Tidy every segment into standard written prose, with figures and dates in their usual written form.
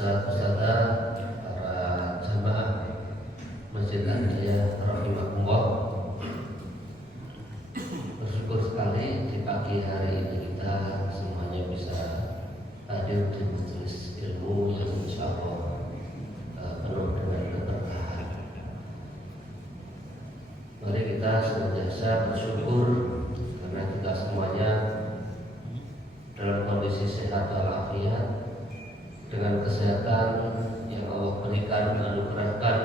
Ustaz-ustazah, para jamaah Masjid Al-Hidayah rahimahullah. Bersyukur sekali di pagi hari ini kita semuanya bisa hadir di majelis ilmu yang insya Allah penuh dengan keberkahan. Mari kita senantiasa bersyukur karena kita semuanya dalam kondisi sehat walafiat, dengan kesehatan yang Allah berikan, anugerahkan,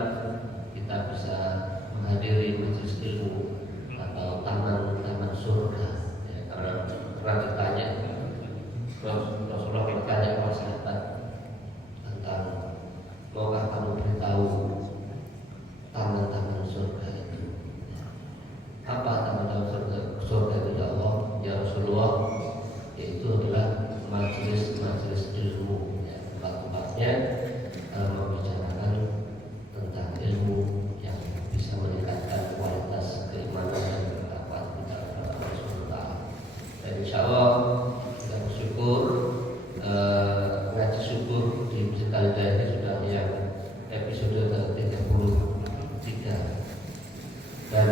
kita bisa menghadiri majelis ilmu atau taman surga. Ya, karena pernah ditanya, Rasulullah bertanya kepada sahabat tentang, maukah kamu beritahu taman-taman surga itu? Apa taman-taman surga itu ya Allah? Ya Rasulullah, yaitu adalah majelis-majelis ilmu. Tempatnya membicarakan tentang ilmu yang bisa meningkatkan kualitas keimanan dan ketakwaan kita kepada Allah Subhanahu wa Ta'ala. Dan insya Allah kita bersyukur ngaji syukur di Masjid Al-Hidayah ini sudah yang episode ke-33 dan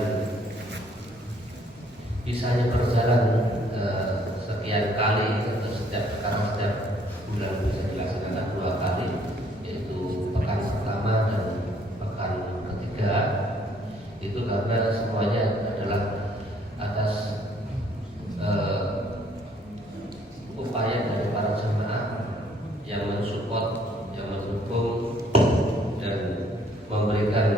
bisanya berjalan sekian kali atau setiap bulan bisa dilaksanakan 2 kali, yaitu pekan pertama dan pekan ketiga. Itu karena semuanya adalah atas upaya dari para jemaah yang mensupport, yang mendukung dan memberikan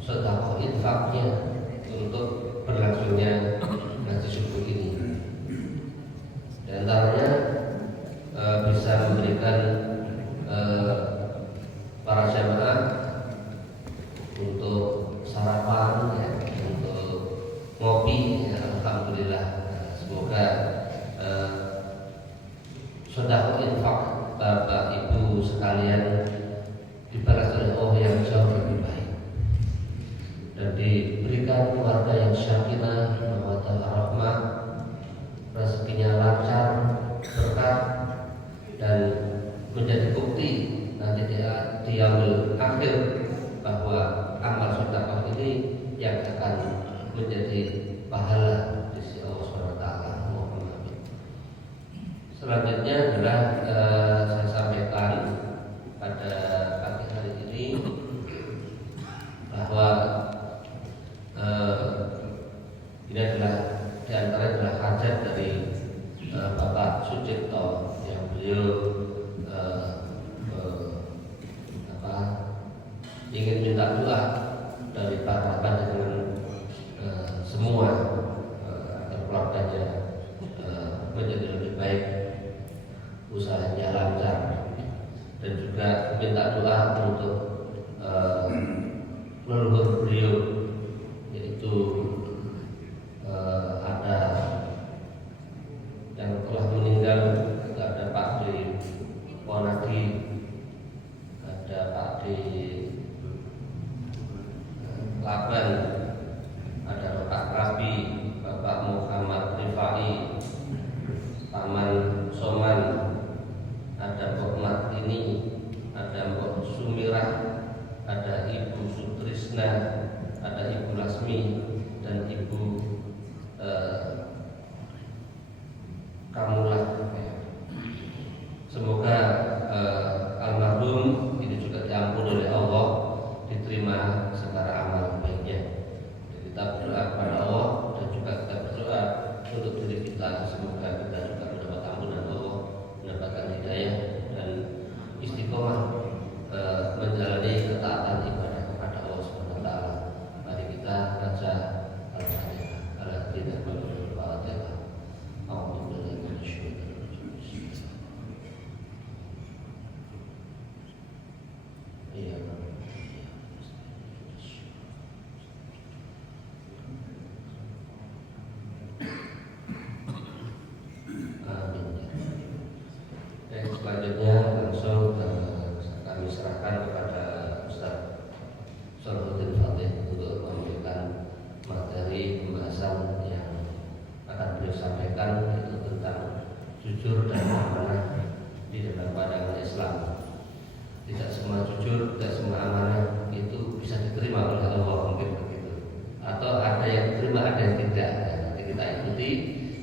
sedekah infaknya untuk berlangsungnya ngaji subuh ini. Di antaranya bisa memberikan para jamaah untuk sarapan, ya, untuk ngopi, ya, alhamdulillah. Semoga sedekah infak Bapak Ibu sekalian dibalas oleh Allah yang jauh lebih baik dan diberikan keluarga yang sakinah, mawaddah warahmah, rezekinya lancar, berkah, dan menjadi bukti nanti di yaumul akhir bahwa amal sedekah ini yang akan menjadi pahala di sisi Allah Subhanahu wa Ta'ala. Selanjutnya adalah saya sampaikan pada pagi hari ini bahwa ini adalah di antara adalah hajat dari Bapak Sucipto yang beliau ingin minta doa dari para panjenengan semua agar keluarganya menjadi lebih baik, usahanya lancar, dan juga minta doa untuk leluhur beliau, yaitu ada yang telah meninggal, ada Pak Di Ponadi, ada Pak Di Laban, ada Bapak Rabi, Bapak Muhammad Rifai, Paman Soman, ada Mbok Martini, ada Mbok Sumirah, ada Ibu Sutrisna, ada Ibu Lasmi, dan Ibu Kamulah. Semoga almarhum ini juga diampuni oleh Allah, diterima segala amal baiknya. Kita berdoa kepada Allah dan juga kita berdoa untuk diri kita, semoga kita juga mendapat ampunan Allah, mendapatkan hidayah dan istiqomah menjalani ketaatan ibadah kepada Allah Subhanahu wa Ta'ala. Mari kita baca Al-Fatihah. Al-Fatihah. Selanjutnya langsung kami serahkan kepada Ustaz Salahuddin Fatih untuk memberikan materi pembahasan yang akan beliau sampaikan, yaitu tentang jujur dan amanah di dalam pandangan Islam. Tidak semua jujur, tidak semua amanah itu bisa diterima oleh Allah, mungkin begitu. Atau ada yang diterima, ada yang tidak. Ya, nanti kita ikuti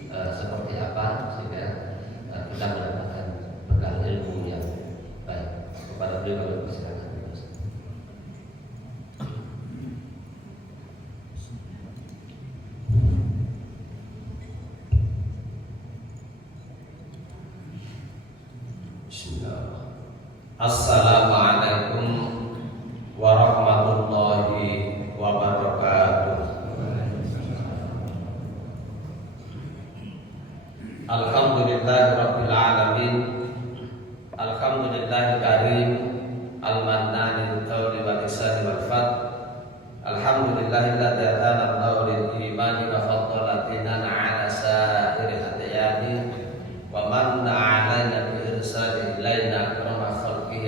seperti apa sehingga kita mendapatkan bekal ilmu yang baik. Kepada beliau kalau bisa. Assalamualaikum warahmatullahi wabarakatuh. Alhamdulillahirabbil alamin. Alhamdulillahil karim al-mannanil qawli wal ihsani wal fadl. Alhamdulillahilladzi atana Allahu lil imani wa faddala dinana ala sa'iril adyani wa manna 'alaina bi irsali ilaina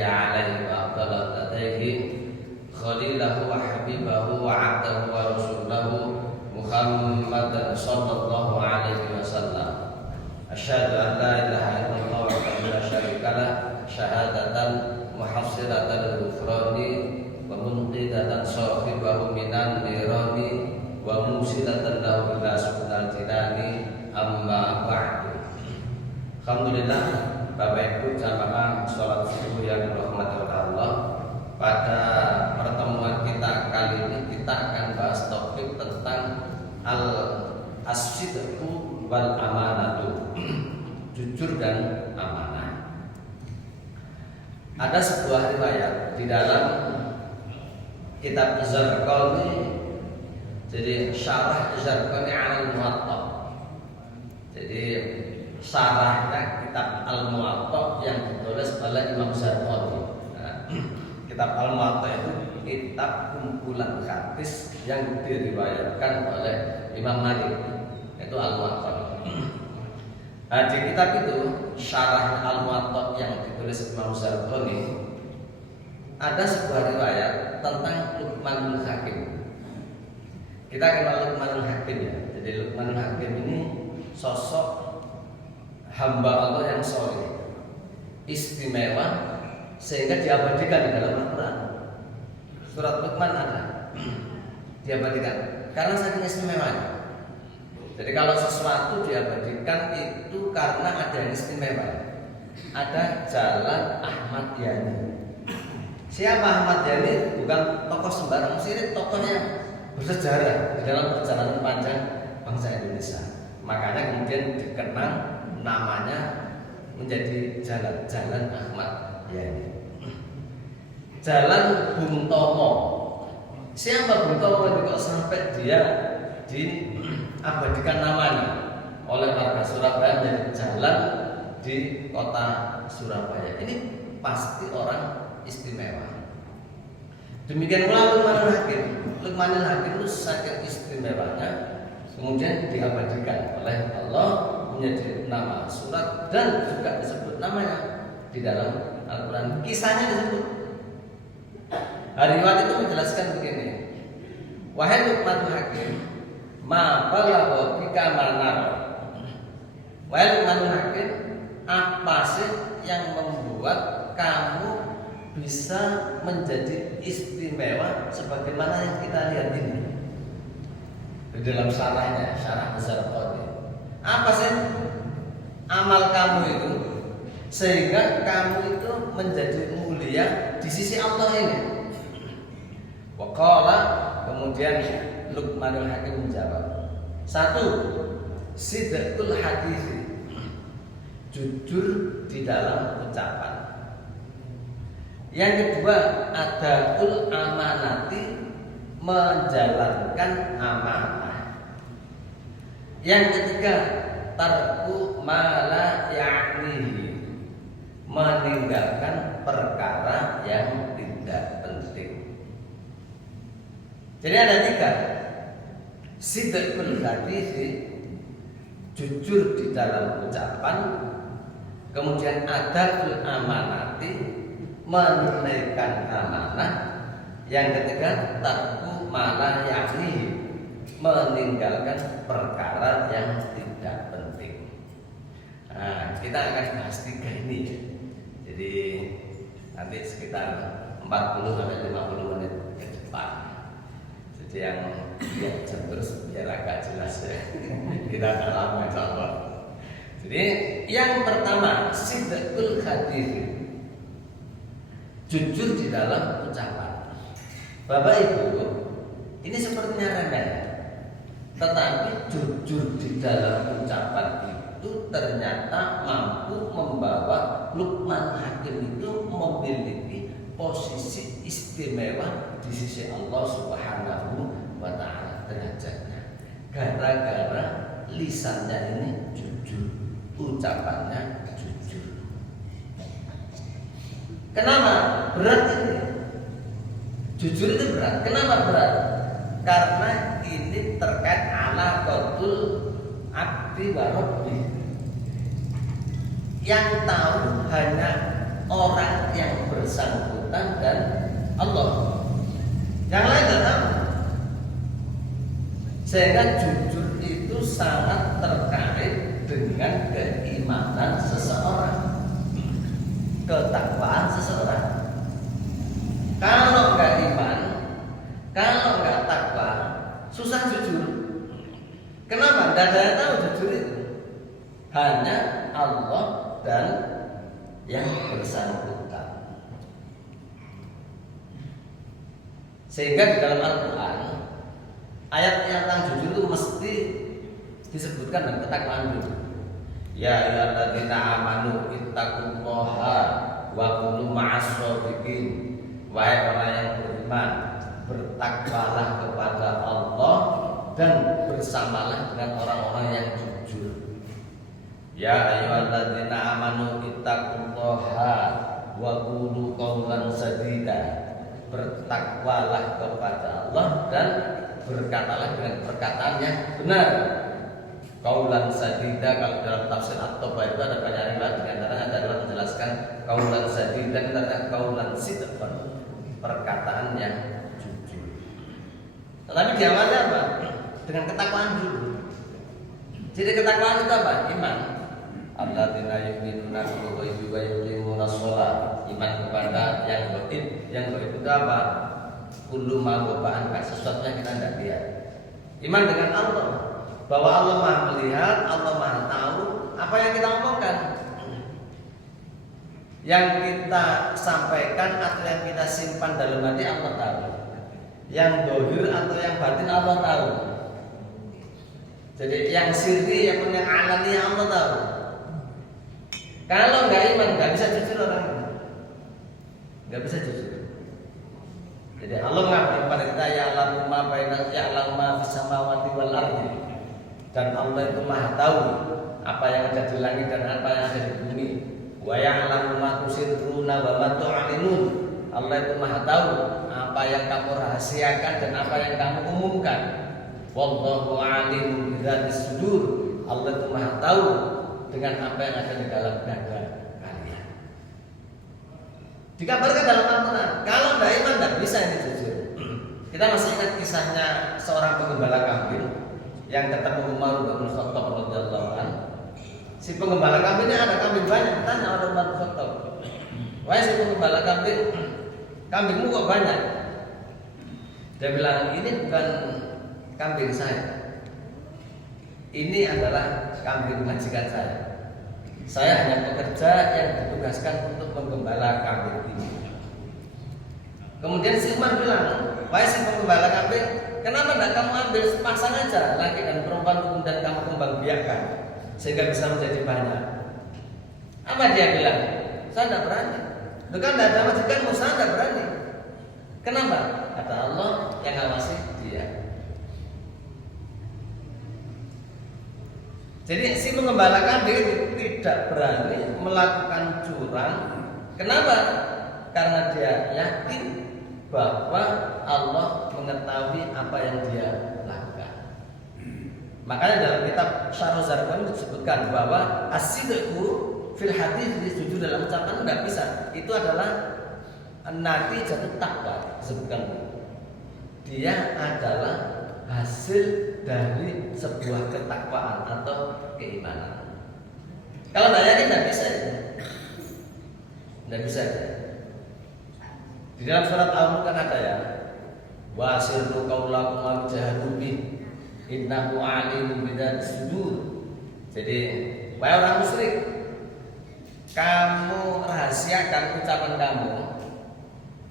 alaihi wa afdalul ladaihi khalilahu wa habibahu wa 'abdahu wa rasulahu Muhammadan sallallahu alaihi wasallam. Asyhadu an la ilaha illallah wa la syarikalah syahadatan muhassilatan al-ghufrani wa munqidatan sahibahu minan nirani wa musilatan lahu ila subhanal jinani amma ba'du. Alhamdulillah, Bapak Ibu jamaah sholat subuh yang dirahmati oleh Allah. Pada pertemuan kita kali ini kita akan bahas topik tentang al-sidqu wal amanatu, jujur dan amanah. Ada sebuah riwayat di dalam kitab Zarqani, jadi syarah Zarqani al-Muwatta. Jadi syarahnya kitab Al-Muwatta yang ditulis oleh Imam Zarqani. Nah, kitab Al-Muwatta itu kitab kumpulan hadis yang diriwayatkan oleh Imam Malik, itu Al-Muwatta. Nah, di kitab itu syarah Al-Muwatta yang ditulis Imam Zarqani ada sebuah riwayat tentang Luqmanul Hakim. Kita kenal Luqmanul Hakim ya. Jadi Luqmanul Hakim ini sosok hamba Allah yang soleh, istimewa sehingga diabadikan di dalam Al-Quran. Surat Luqman ada diabadikan karena saking istimewanya. Jadi kalau sesuatu diabadikan itu karena ada yang istimewa. Ada Jalan Ahmad Yani. Siapa Ahmad Yani? Bukan tokoh sembarang, ini tokohnya bersejarah di dalam perjalanan panjang bangsa Indonesia. Makanya kemudian dikenal namanya menjadi Jalan Ahmad Yani. Jalan Bung Tomo. Siapa Bung Tomo itu kok sampai dia diabadikan namanya oleh warga Surabaya menjadi jalan di kota Surabaya? Ini pasti orang istimewa. Demikian pula Luqmanul Hakim. Luqmanul Hakim itu saking istimewanya kemudian diabadikan oleh Allah menjadi nama surat dan juga disebut namanya di dalam Al-Quran. Kisahnya disebut. Riwayat itu menjelaskan begini: wahai Luqmanul Hakim, ma balagha bika manar. Wahai Luqmanul Hakim, apa sih yang membuat kamu bisa menjadi istimewa sebagaimana yang kita lihat ini? Di dalam syarahnya, syarah besar Qadhi. Apa sih amal kamu itu sehingga kamu itu menjadi mulia di sisi Allah ini? Waqala, kemudian Luqmanul Hakim menjawab. Satu, sidqul hadis, jujur di dalam ucapan. Yang kedua, ada'ul amanati, menjalankan amanah. Yang ketiga, tarku ma la ya'nihi, meninggalkan perkara yang tidak penting. Jadi ada tiga: sidqul hadis, jujur di dalam ucapan, kemudian ada'ul amanati, menunaikan amanah, yang ketiga tarku ma la ya'nihi, meninggalkan perkara yang tidak penting. Nah, kita akan bahas tiga ini. Jadi nanti sekitar 40 sampai 50 menit ke depan. Jadi yang jam terus biar agak jelas ya. Kita akan lama insyaallah. Jadi yang pertama sidqul hadis, jujur di dalam ucapan. Bapak Ibu, ini sepertinya remeh, tetapi jujur di dalam ucapan itu ternyata mampu membawa Luqman Hakim itu memiliki posisi istimewa di sisi Allah Subhanahu wa Ta'ala derajatnya. Gara-gara lisannya ini jujur, ucapannya jujur. Kenapa berat ini? Jujur itu berat. Kenapa berat? Karena ini terkait alaqatul abdi wa rabbi. Yang tahu hanya orang yang bersangkutan dan Allah. Yang lain tidak tahu. Sehingga jujur itu sangat terkait dengan keimanan seseorang, ketakwaan seseorang. Kalau nggak iman, kalau nggak takwa, susah jujur. Kenapa? Tidak ada yang tahu jujur itu. Hanya Allah dan yang bersangkutan. Sehingga di dalam Al-Quran ayat yang tentang jujur itu mesti disebutkan dengan ketakwaan dulu. Ya ayyuhalladzina amanu ittaqullaha wa kunu ma'as-shadiqin. Wahai orang yang beriman, bertakwalah kepada Allah dan bersamalah dengan orang-orang yang jujur. Ya ayyuhalladzina amanu ittaqullaha wa qulu qawlan sadida. Bertakwalah kepada Allah dan berkatalah dengan perkataan yang benar. Qawlan sadida, kalau dalam tafsir At-Tabari itu ada banyak riwayat, di antaranya adalah menjelaskan qawlan sadida dan qawlan sidqan, perkataan yang jujur. Tetapi di awalnya apa? Dengan ketakwaan dulu. Jadi ketakwaan itu apa? Iman. Alladzina yu'minuna bil ghaibi wa yuqimuna shalah. Iman kepada yang gaib. Yang gaib itu apa? Kullu ma ghaiban, sesuatu yang kita tidak lihat. Iman dengan Allah, bahwa Allah Maha melihat, Allah Maha tahu apa yang kita omongkan. Yang kita sampaikan atau yang kita simpan dalam hati Allah tahu. Yang dohir atau yang batin Allah tahu. Jadi yang sirri ataupun yang alani Allah tahu. Kalau nggak iman nggak bisa jujur orang itu. Nggak bisa jujur. Jadi Allah mengatakan kepada kita ya'lamu ma baina ya'lamu ma fis samawati wal ardi. Dan Allah itu Maha tahu apa yang ada di langit dan apa yang ada di bumi. Wa ya'lamu ma tusirruna wa ma tu'linun. Allah itu Maha tahu apa yang kamu rahasiakan dan apa yang kamu umumkan. Wallahu alimun bidzatis sudur. Allah itu Maha tahu dengan apa yang ada di dalam dada kalian. Dikabarkan dalam Al-Quran, kalau tidak iman tidak bisa ini jujur. Kita masih ingat kisahnya seorang penggembala kambing yang ketemu Umar bin Khattab radhiyallahu anhu. Si penggembala kambingnya ada kambing banyak, tanya oleh Umar bin Khattab, wahai si penggembala kambing, kambingmu kok banyak? Dia bilang, ini bukan kambing saya. Ini adalah kambing majikan saya. Saya hanya pekerja yang ditugaskan untuk menggembala kambing ini. Kemudian si Umar bilang, wahai si penggembala kambing, kenapa tidak kamu ambil sepasang aja laki dan perempuan kemudian kamu kembang biakkan sehingga bisa menjadi banyak? Apa dia bilang? Saya tidak berani. Bukan tidak ada majikanmu, saya tidak berani. Kenapa? Kata Allah yang ngawasi dia. Jadi si penggembala kambing tidak berani melakukan curang. Kenapa? Karena dia yakin bahwa Allah mengetahui apa yang dia lakukan. Makanya dalam kitab Syarh Zarqani disebutkan bahwa as-sidqu fil hadits, jujur dalam ucapan tidak bisa. Itu adalah nanti jatuh takwa disebutkan. Dia adalah hasil dari sebuah ketakwaan atau keimanan. Kalau tidak yakin tidak bisa, tidak bisa. Di dalam surat Al-Mulk kan ada ya, wasirru qaulakum wa jahadu bih innahu alimun bidzats sudur. Jadi, wahai orang musyrik, kamu rahasiakan ucapan kamu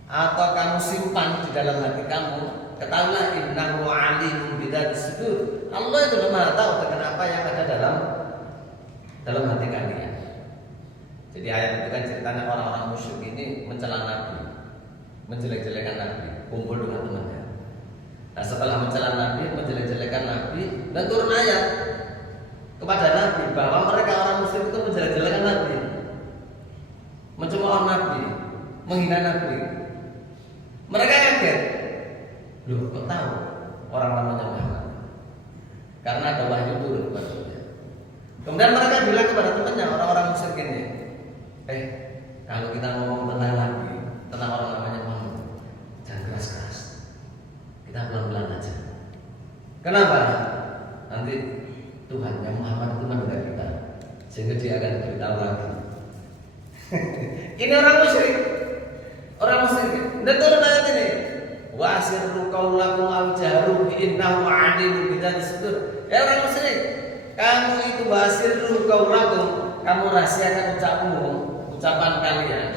atau kamu simpan di dalam hati kamu, ketahuilah innahu alimun bidzats sudur. Allah itu Maha tahu dengan apa yang ada dalam hati kalian. Jadi ayat itu kan ceritanya orang-orang musyrik ini mencela Nabi, menjelek-jelekan Nabi, kumpul dengan temannya. Nah, setelah mencela Nabi, menjelek-jelekan Nabi, dan turun ayat kepada Nabi bahwa mereka orang musyrik itu menjelek-jelekan Nabi, mencemooh Nabi, menghina Nabi. Mereka kaget, loh kok tahu orang namanya Muhammad? Karena ada wahyu turun kepada dia. Kemudian mereka bilang kepada temannya orang-orang musyrik ini, kalau kita ngomong tentang Nabi, tentang orang namanya Muhammad, jangan keras-keras, kita pelan-pelan aja. Kenapa? Nanti Tuhan yang Muhammad itu mendengar kita, sehingga dia akan beritahu lagi. Ini orang musyrik, dan turun ayat ini, wasirru qaulakum aw jaharu bi innahu alimun bidzats sudur. Ya orang musyrik, kamu itu wasirru qaulakum, kamu rahasiakan ucapan kalian.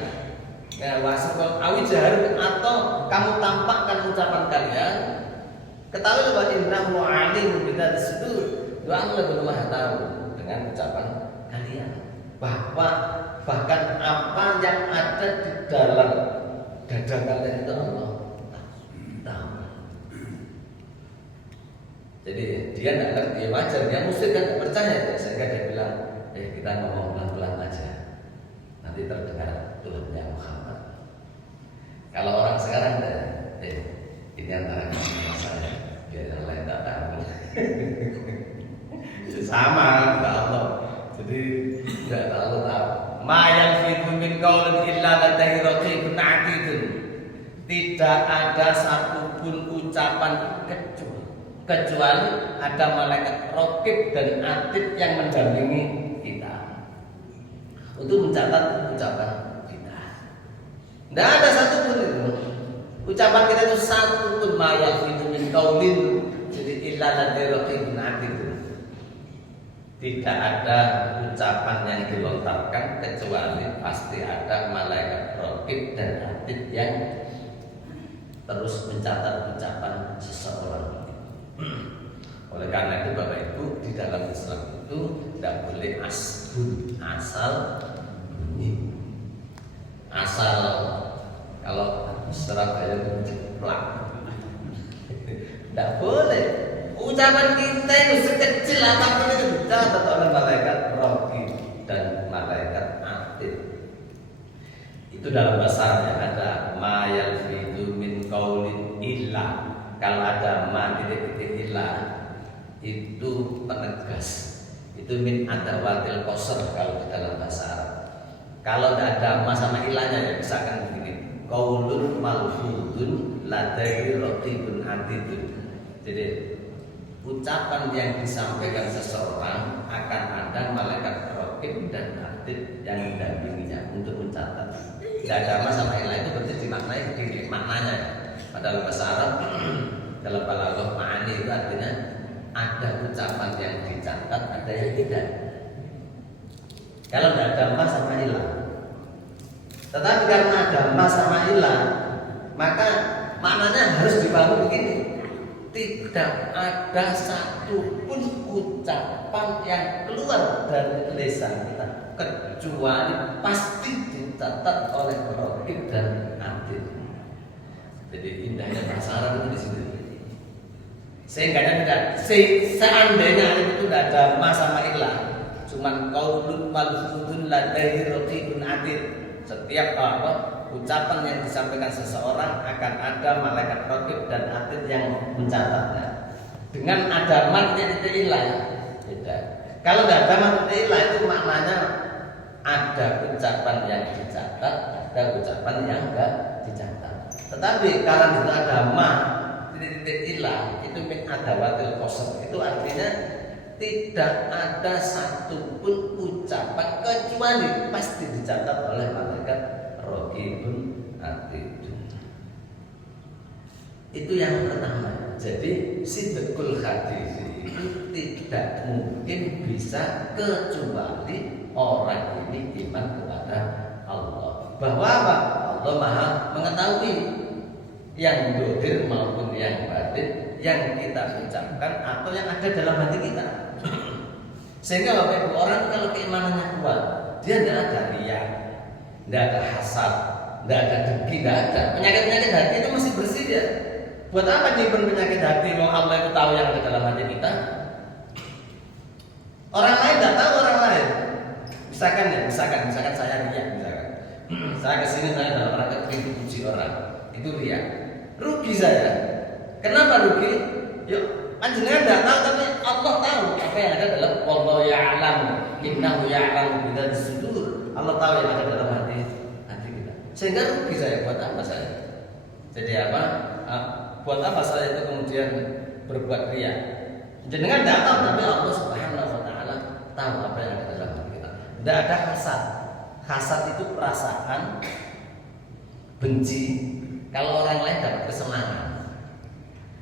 Ya wasirru aw jaharu, atau kamu tampakkan ucapan kalian. Ketahui bahwa innahu alimun bidzats sudur. Doa Allah belum Maha tahu dengan ucapan kalian, bahwa bahkan apa yang ada di dalam dada kalian itu Allah tahu. Jadi dia tidak ngerti, wajar, dia musyrik kan percaya, sehingga dia bilang, kita ngomong pelan-pelan aja, nanti terdengar Tuhannya Muhammad. Kalau orang sekarang, ini antara kamu sama saya, biar yang lain tak tahu. Sama kata Allah. Jadi tidak terlalu tahu. Ma yalfidu min qaulin illa ladaihi raqibun atidun. Tidak ada satupun ucapan kecuali ada malaikat raqib dan atid yang mendampingi kita untuk mencatat ucapan kita. Tidak ada satupun itu. Ucapan kita itu satupun ma yalfidu min qaulin, jadi illa ladaihi raqibun atidun. Tidak ada ucapan yang dilontarkan kecuali pasti ada malaikat raqib dan atid yang terus mencatat ucapan seseorang. Oleh karena itu Bapak Ibu, di dalam Islam itu tidak boleh asal bunyi. Asal, kalau Surabaya itu jeplak. Tidak boleh. Ucapan kita itu sekecil apapun itu dicatat oleh malaikat raqib dan malaikat atid. Itu dalam bahasanya ada ma yalfidu min qaulin illa. Kalau ada ma titik-titik illa, itu penegas. Itu min adawatil qasr kalau di dalam bahasa Arab. Kalau tidak ada ma sama ilahnya, ya misalkan begini, qaulun malfudun ladaihi raqibun atidun. Jadi ucapan yang disampaikan seseorang akan ada malaikat raqib dan atid yang mendampinginya untuk mencatat. Tidak ada sama ilah itu berarti dimaknai di maknanya. Padahal bahasa Arab dalam balaghah ma'ani itu artinya ada ucapan yang dicatat, ada yang tidak. Kalau tidak ada ma sama ilah. Tetapi karena ada ma sama ilah, maka maknanya harus dipahami begini. Tidak ada satupun ucapan yang keluar dari lisan kita kecuali pasti dicatat oleh raqib dan atid. Jadi indahnya bahasa Arab itu di situ. Sehingga tidak, seandainya itu tidak ada ma sama ilah, cuman qaulun malfudun ladaihi raqibun atid. Setiap ucapan yang disampaikan seseorang akan ada malaikat raqib dan atid yang mencatatnya. Dengan ada mat titik ilah, tidak. Kalau tidak ada mat titik ilah itu maknanya ada ucapan yang dicatat, ada ucapan yang enggak dicatat. Tetapi karena itu ada ma titik ilah, itu min adawatil qasr. Itu artinya tidak ada satupun ucapan kecuali pasti dicatat oleh malaikat raqibun hati itu. Itu yang pertama. Jadi sidqul hadis itu tidak mungkin bisa kecuali orang ini iman kepada Allah. Bahwa apa? Allah Maha mengetahui yang dohir maupun yang batin, yang kita ucapkan atau yang ada dalam hati kita. Sehingga Bapak Ibu, orang kalau keimanannya kuat, dia tidak ada riya, tidak ada hasad, tidak ada dengki, tidak ada. Penyakit-penyakit hati itu masih bersih dia. Buat apa nyimpen penyakit hati? Mau Allah itu tahu yang ada dalam hati kita. Orang lain tidak tahu orang lain. Misalkan saya riya, misalkan. Saya kesini saya dalam rangka ingin puji orang, itu riya. Rugi saya. Kenapa rugi? Yuk, panjenengan tidak tahu tapi Allah tahu apa yang ada dalam wallahu ya'lam innahu ya'lamu bidzati sudur. Allah tahu yang ada dalam hati kita. Sehingga rugi saya. Buat apa saya? Jadi apa? Buat apa saya itu kemudian berbuat riya? Jenengan tidak tahu tapi Allah Subhanahu wa taala tahu apa yang ada dalam hati kita. Tidak ada hasad. Hasad itu perasaan benci kalau orang lain dapat kesenangan.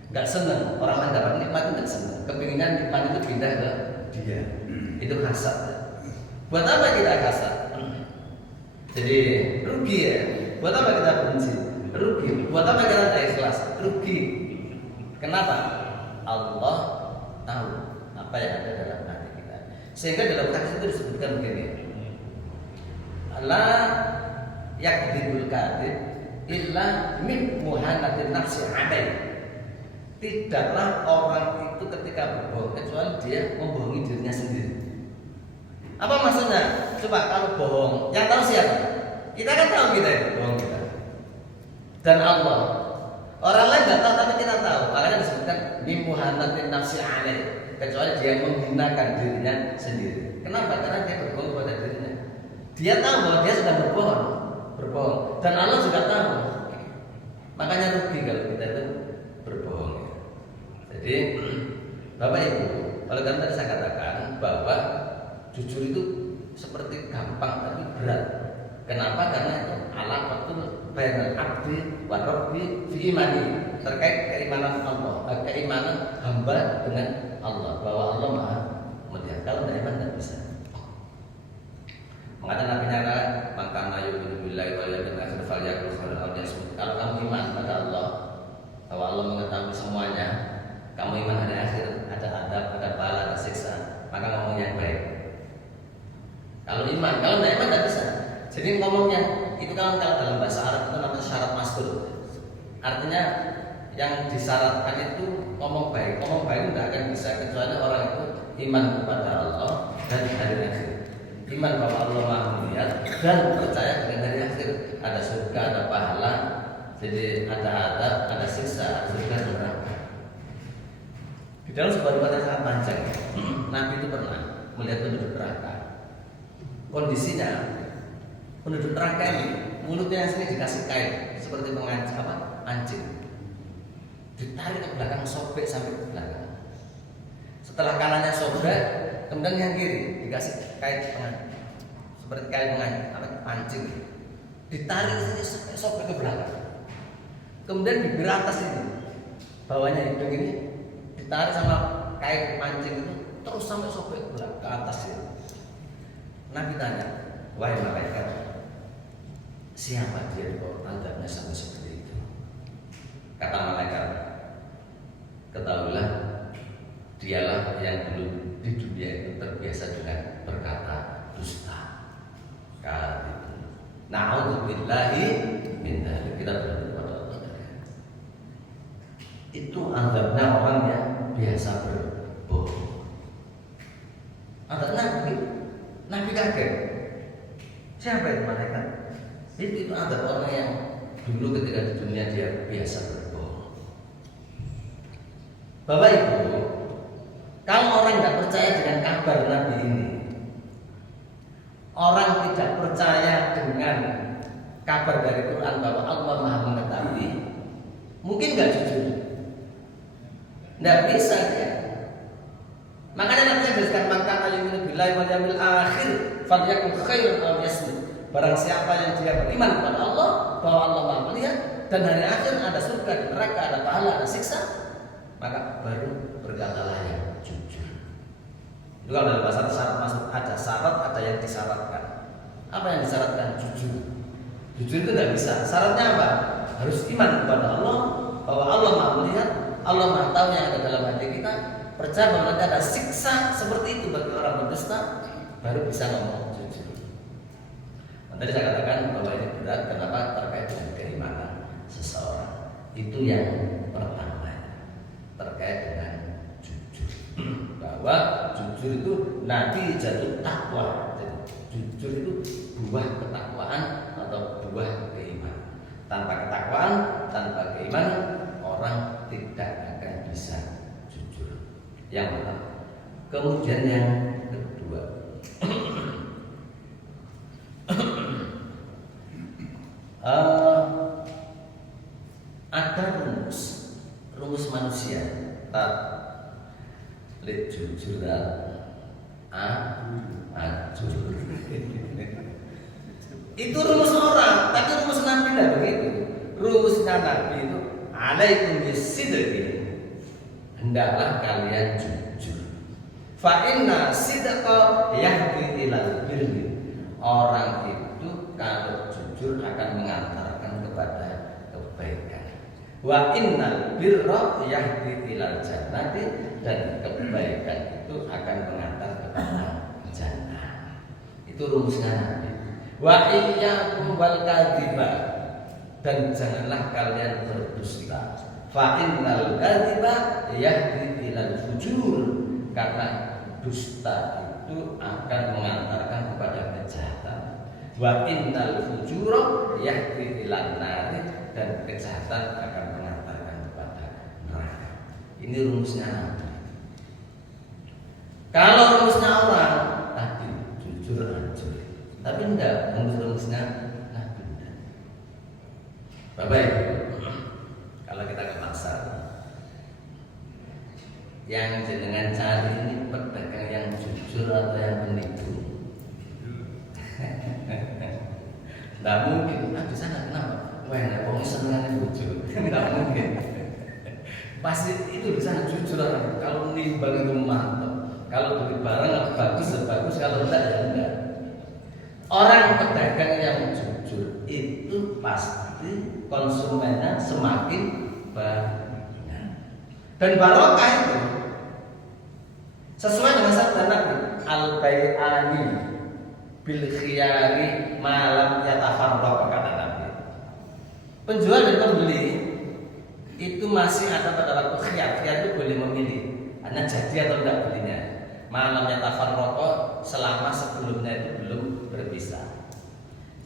Enggak senang, orang lain dapat nikmat itu enggak senang. Kepinginan nikmat itu pindah ke dia. Itu hasad. Buat apa kita hasad? Jadi rugi ya. Buat apa kita benci? Rugi. Buat apa kita tidak ikhlas? Rugi. Kenapa? Allah tahu apa yang ada dalam hati kita. Sehingga dalam hadis itu disebutkan begini. La yakdzibul kadzib illa min muhanatin nafsi alaihi. Tidaklah orang itu ketika berbohong kecuali dia membohongi dirinya sendiri. Apa maksudnya? Coba kalau bohong, yang tahu siapa? Kita kan tahu kita itu bohong kita. Dan Allah. Orang lain tidak tahu tapi kita tahu. Makanya disebutkan bimuhanatin nafsi alaih. Kecuali dia menggunakan dirinya sendiri. Kenapa? Karena dia berbohong kepada dirinya. Dia tahu bahwa dia sedang berbohong. Dan Allah juga tahu. Makanya rugi kalau kita itu berbohong. Jadi Bapak Ibu, oleh karena tadi saya katakan bahwa jujur itu seperti gampang tapi berat. Kenapa? Karena itu alaqatul bainal abdi wa rabbi fi imani, terkait keimanan Allah, keimanan hamba dengan Allah, bahwa Allah Maha melihat. Kalau tidak iman tidak bisa. Mengatakan Nabi Nyara, maka yu'minu billahi wal yawmil akhir falyaqul khairan aw liyasmut. Kalau kamu iman pada Allah, bahwa Allah mengetahui semuanya, kamu iman hari akhir, ada adab, ada bala, ada siksa, maka ngomong yang baik. Kalau iman, kalau tidak iman tidak bisa. Jadi ngomongnya itu kalau dalam bahasa Arab itu namanya syarat mastur. Artinya yang disyaratkan itu ngomong baik. Ngomong baik tidak akan bisa kecuali orang itu iman kepada Allah dan hari akhir. Iman bahwa Allah Maha melihat dan percaya dengan hari akhir. Ada surga, ada pahala. Jadi ada adab, ada siksa, ada surga dan neraka. Di dalam sebuah riwayat yang sangat panjang, Nabi itu pernah melihat penduduk neraka. Kondisinya penduduk neraka ini mulutnya yang sini dikasih kain seperti anjing, ditarik ke belakang, sobek sampai ke belakang. Setelah kanannya sobek, kemudian yang kiri dikasih kain seperti kain pancing, ditarik ke sini sobek ke belakang. Kemudian bibir atas ini, bawahnya hidung ini ditarik sama kain pancing itu terus sampai sobek ke belakang ke atas ini. Nabi tanya, wahai malaikat, siapa dia kok azabnya sampai seperti itu? Kata malaikat, ketahuilah dialah yang dulu di dunia itu terbiasa dengan berkata dusta. Na'udzubillahi min dzalik. Kita berdoa kepada Allah. Itu azabnya orang yang biasa berbohong. Azab Nabi kaget. Siapa itu malaikat? Itu ada orang yang dulu ketika di dunia dia biasa berbohong. Bapak Ibu, kalau orang tidak percaya dengan kabar Nabi ini, orang tidak percaya dengan kabar dari Quran bahwa Allah Maha mengetahui, mungkin nggak jujur, nggak bisa ya. Makanya Nabi menjelaskan maka yu'minu billahi wal yawmil akhir falyaqul khairan aw liyasmut. Barang siapa yang dia beriman kepada Allah, bahwa Allah Maha melihat dan hari akhir ada surga, ada neraka, ada pahala, ada siksa, maka baru berkatalah yang jujur. Itu kalau dalam bahasa syarat masuk ada syarat, ada yang disyaratkan. Apa yang disyaratkan? Jujur. Jujur itu tidak bisa. Syaratnya apa? Harus iman kepada Allah, bahwa Allah Maha melihat, Allah Maha tahu yang ada dalam hati kita, percaya bahwa nanti ada siksa seperti itu bagi orang berdusta, baru bisa ngomong jujur. Tadi saya katakan bahwa ini berat, kenapa? Terkait dengan keimanan seseorang. Itu yang pertama, terkait dengan jujur. Bahwa jujur itu nanti jatuh takwa. Jadi, jujur itu buah ketakwaan atau buah keimanan. Tanpa ketakwaan, tanpa keimanan, orang tidak akan bisa jujur. Yang pertama. Kemudian yang kedua, ada rumus manusia. Lek jujur ajur. Itu rumus orang, tapi rumus Nabi tidak begitu. Rumusnya Nabi itu alaikum bisidqi. Hendaklah kalian jujur. Fa inna sidqa yahdi ilal birri. Orang itu kalau jujur akan mengantarkan kepada kebaikan. Wa innal birra yahdi ilal jannati, dan kebaikan itu akan mengantar kepada jannah. Itu rumusnya Nabi. Wa iyyakum wal kadhiba, dan janganlah kalian berdusta. Fa innal kadhiba yahdi ilal fujur, karena dusta itu akan mengantarkan kepada kejahatan. Wa innal fujura yahdi ilan nari, dan kejahatan akan mengantarkan kepada neraka. Ini rumusnya Nabi. Kalau rumusnya orang tadi jujur ajur, tapi enggak rumusnya Nabi. Bapak Ibu, kalau kita ke pasar, yang jenengan cari ini pedagang yang jujur atau yang menipu? Tidak mungkin. Di sana kenapa? Wah, nggak mau senengannya jujur. Tidak mungkin. Pasti itu di sana jujur orang. Kalau nimbang itu mantap. Kalau beli barang bagus ya bagus. Kalau enggak ya enggak. Orang pedagang yang jujur itu pasti konsumennya semakin banyak. Dan barokah itu sesuai dengan sabda Nabi, al-bai'ani bil khiyari malam yatafarraq, kata Nabi. Penjual dan pembeli itu masih ada pada waktu khiyar. Khiyar itu boleh memilih, hanya jadi atau tidak belinya. Malam yatafarraq, selama sebelumnya itu belum berpisah.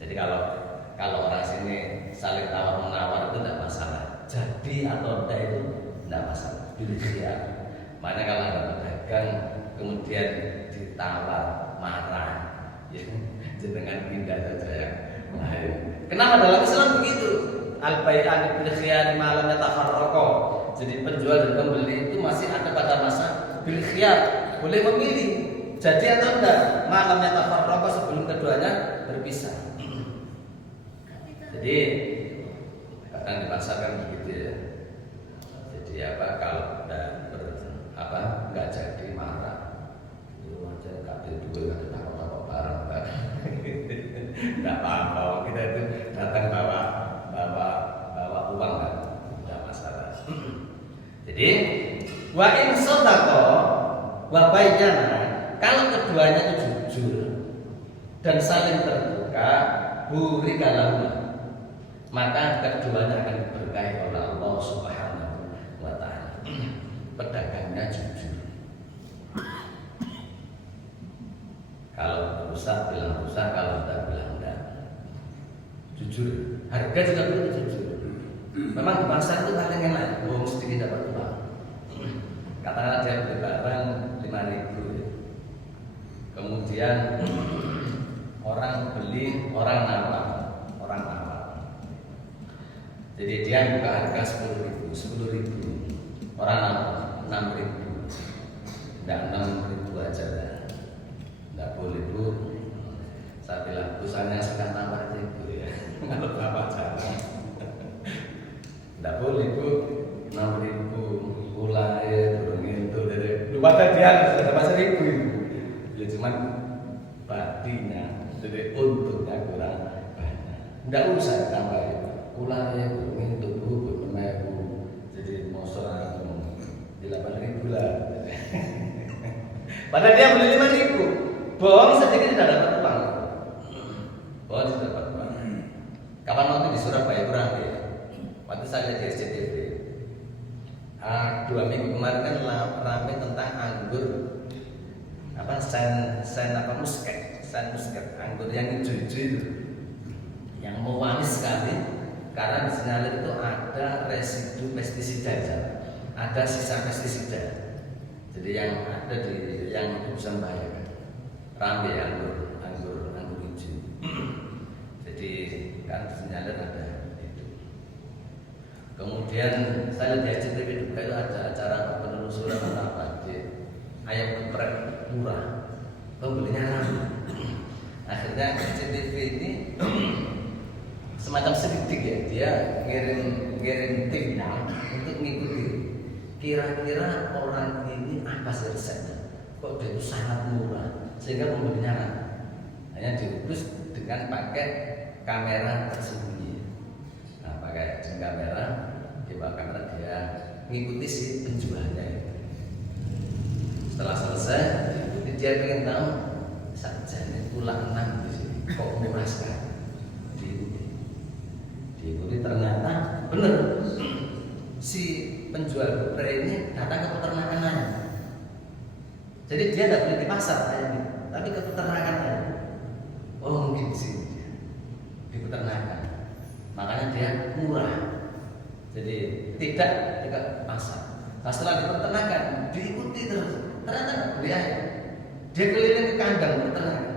Jadi kalau orang sini saling tawar menawar itu tidak masalah. Jadi atau tidak itu tidak masalah. Bil khiyar. Mana kalau ada pedagang kemudian ditawar marah, ya, jenengan pindah saja ya. Kenapa dalam Islam begitu? Al-bai'an bil khiyar malam yatafarraqa. Jadi penjual dan pembeli itu masih ada pada masa bil khiyar, boleh memilih jadi atau enggak malam yatafarraqa sebelum keduanya berpisah. Jadi kadang di pasar kan begitu ya. Jadi kalau nggak jadi marah, itu aja nggak ada duit, nggak ada takut-takut barang, nggak apa-apa. Kita itu datang bawa uang kan, nggak masalah. Jadi wa in sadaqa wa bayyana, kalau keduanya itu jujur dan saling terbuka, burika lahum, maka keduanya akan diberkahi oleh Allah Subhanahu wa ta'ala. Pedagangnya jujur. Kalau rusak bilang rusak, kalau tidak bilang enggak. Jujur. Harga juga begitu jujur. Memang di pasar itu paling enak, sedikit dapat uang. Katakanlah dia beli barang 5.000 ya. Kemudian orang beli, orang nawar. Jadi dia buka harga 10.000, orang nawar 6.000. Tidak 6.000 aja lah. Tidak boleh Bu. Saya bilang busanya sekarang tambah 1.000 ya. Kalau Bapak jarang. Padahal dia sudah dapat 1.000 itu. Ya cuman badinya, jadi untungnya kurang banyak. Tidak usah tambah itu. Ulangnya ini tubuh memeru, jadi mosok 8.000 lah. Padahal dia beli 5.000. Bohong sedikit tidak dapat uang. Bohong tidak dapat uang. Kapan waktu di Surabaya kurang ya? Waktu saya di SCTV. 2 minggu kemarin kan rame tentang anggur apa sen apa musket anggur yang hijau-hijau itu yang manis sekali karena disinyalir itu ada residu pestisida, ada sisa pestisida. Jadi yang ada di yang itu bisa membahayakan. Rame anggur hijau. Jadi kan disinyalir ada itu. Kemudian saya lihat di TV juga itu ada acara penelusuran apa ayam geprek murah, pembelinya ramai. Akhirnya CCTV ini semacam selidik ya, dia ngirim timnya untuk mengikuti kira-kira orang ini apa sih resepnya, kok dia itu sangat murah sehingga pembelinya ramai. Hanya diurus dengan pakai kamera tersembunyi. Nah, pakai kamera, dibawa kamera dia mengikuti si penjualnya itu. Setelah selesai, dia ingin tahu sarjana tulang 6 di sini kok murah sekali. Diikuti ternyata benar si penjual geprek ini datang ke peternakan ayam. Jadi dia tidak beli di pasar ayam, tapi ke peternakan ayam. Oh mungkin sih di peternakan, makanya dia murah. Jadi tidak ke pasar. Nah, setelah di peternakan diikuti terus. Ternyata beli ayam. Dia keliling ke kandang peternakan.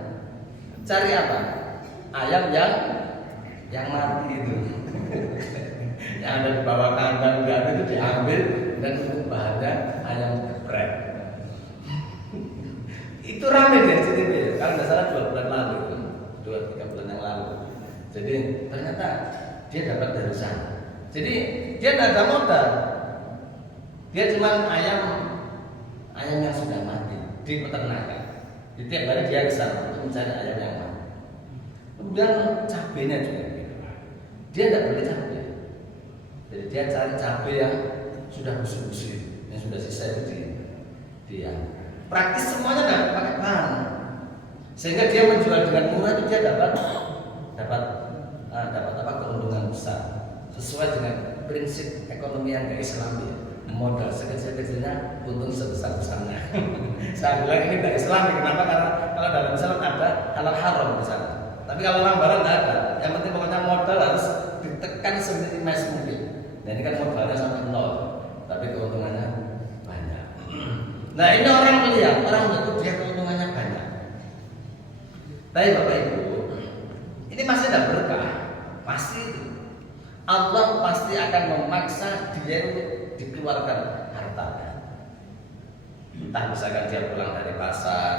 Cari apa? Ayam yang mati itu. Yang ada di bawah kandang itu diambil dan untuk bahannya ayam geprek. Itu rame di SCTV. Kalau nggak salah 2 bulan lalu, 2-3 bulan yang lalu. Jadi ternyata dia dapat dari sana. Jadi dia tidak ada modal. Dia cuma ayam yang sudah mati di peternakan. Jadi tiap hari dia ke sana untuk mencari ayam yang mati. Kemudian cabenya juga. Dia tidak beli cabai. Jadi dia cari cabai yang sudah busuk-busuk, yang sudah sisa itu dia. Praktis semuanya tidak pakai bahan. Sehingga dia menjual dengan murah itu dia dapat apa keuntungan besar sesuai dengan prinsip ekonomi yang gak Islami. Modal sekecil-kecilnya untung sebesar-besarnya. Saya bilang ini tidak Islami. Kenapa? Karena kalau dalam Islam ada halal haram di sana. Tapi kalau orang barat tidak ada. Yang penting pokoknya modal harus ditekan seminimal mungkin. Dan ini kan modalnya sampai 0, tapi keuntungannya banyak. Nah ini orang melihat, orang itu dia keuntungannya banyak. Tapi Bapak Ibu, ini pasti tidak berkah. Pasti itu. Allah pasti akan memaksa dia untuk dikeluarkan hartanya. Entah misalkan dia pulang dari pasar,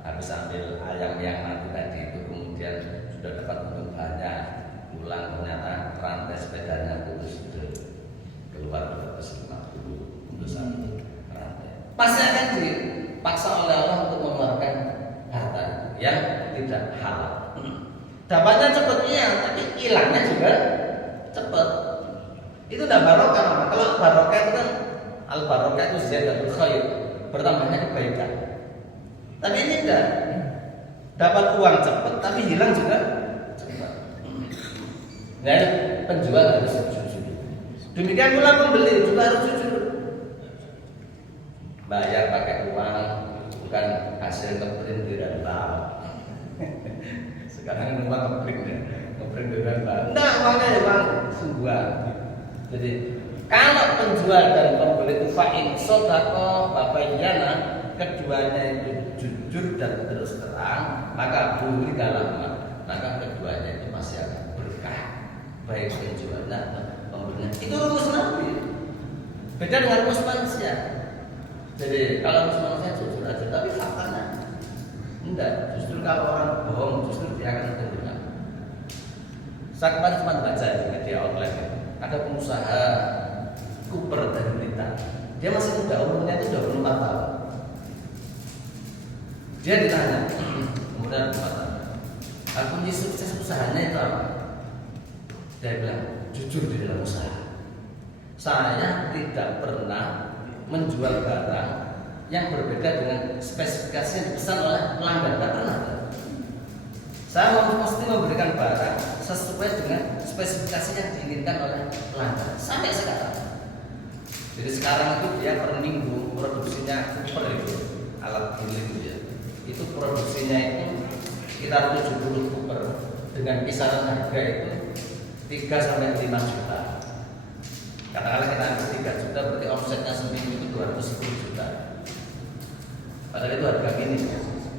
habis ambil ayam yang mati tadi itu, kemudian sudah dapat untung banyak, pulang ternyata rantai sepedanya putus, keluar 250 untuk satu rantai. Pasti akan dipaksa oleh Allah untuk mengeluarkan harta yang tidak halal. Dapatnya cepat iya, tapi hilangnya juga cepat. Itu tidak barokah. Kalau barokah itu kan al barokah itu ziyadatul khair, bertambahnya kebaikan. Tapi ini enggak. Dapat uang cepat tapi hilang juga cepat. Nah, penjual harus jujur. Demikian pula pembeli juga harus jujur. Bayar pakai uang, bukan hasil keprintiran bank. Sekarang uang keprintiran bank. Enggak, uangnya ya bang sungguhan. Jadi kalau penjual dan pembeli itu fa'in sodako babayana, keduanya itu jujur dan terus terang, maka buri dalam maka keduanya itu masih akan berkah, baik penjualnya atau pembelinya. Itu rumus Nabi. Beda dengan rumus manusia. Jadi kalau rumus manusia jujur aja, tapi faktanya enggak. Justru kalau orang bohong, justru dia akan terjebak. Saya kemarin cuma baca di media online ya. Ada pengusaha Cooper dari Blitar. Dia masih muda, umurnya itu 24 tahun. Dia ditanya, kemudian berkata, kunci sukses usahanya itu apa? Dia bilang, jujur di dalam usaha. Saya tidak pernah menjual barang yang berbeda dengan spesifikasi yang dipesan oleh pelanggan. Tidak pernah. Saya mesti memberikan barang sesuai dengan spesifikasi yang diinginkan oleh pelanggan sampai sekarang. Jadi sekarang itu dia per minggu produksinya per itu alat giling dia. Itu produksinya itu sekitar 70 kuper dengan kisaran harga itu 3 sampai 5 juta. Katakanlah kita ambil 3 juta berarti omsetnya seminggu itu 210 juta. Padahal itu harga minim,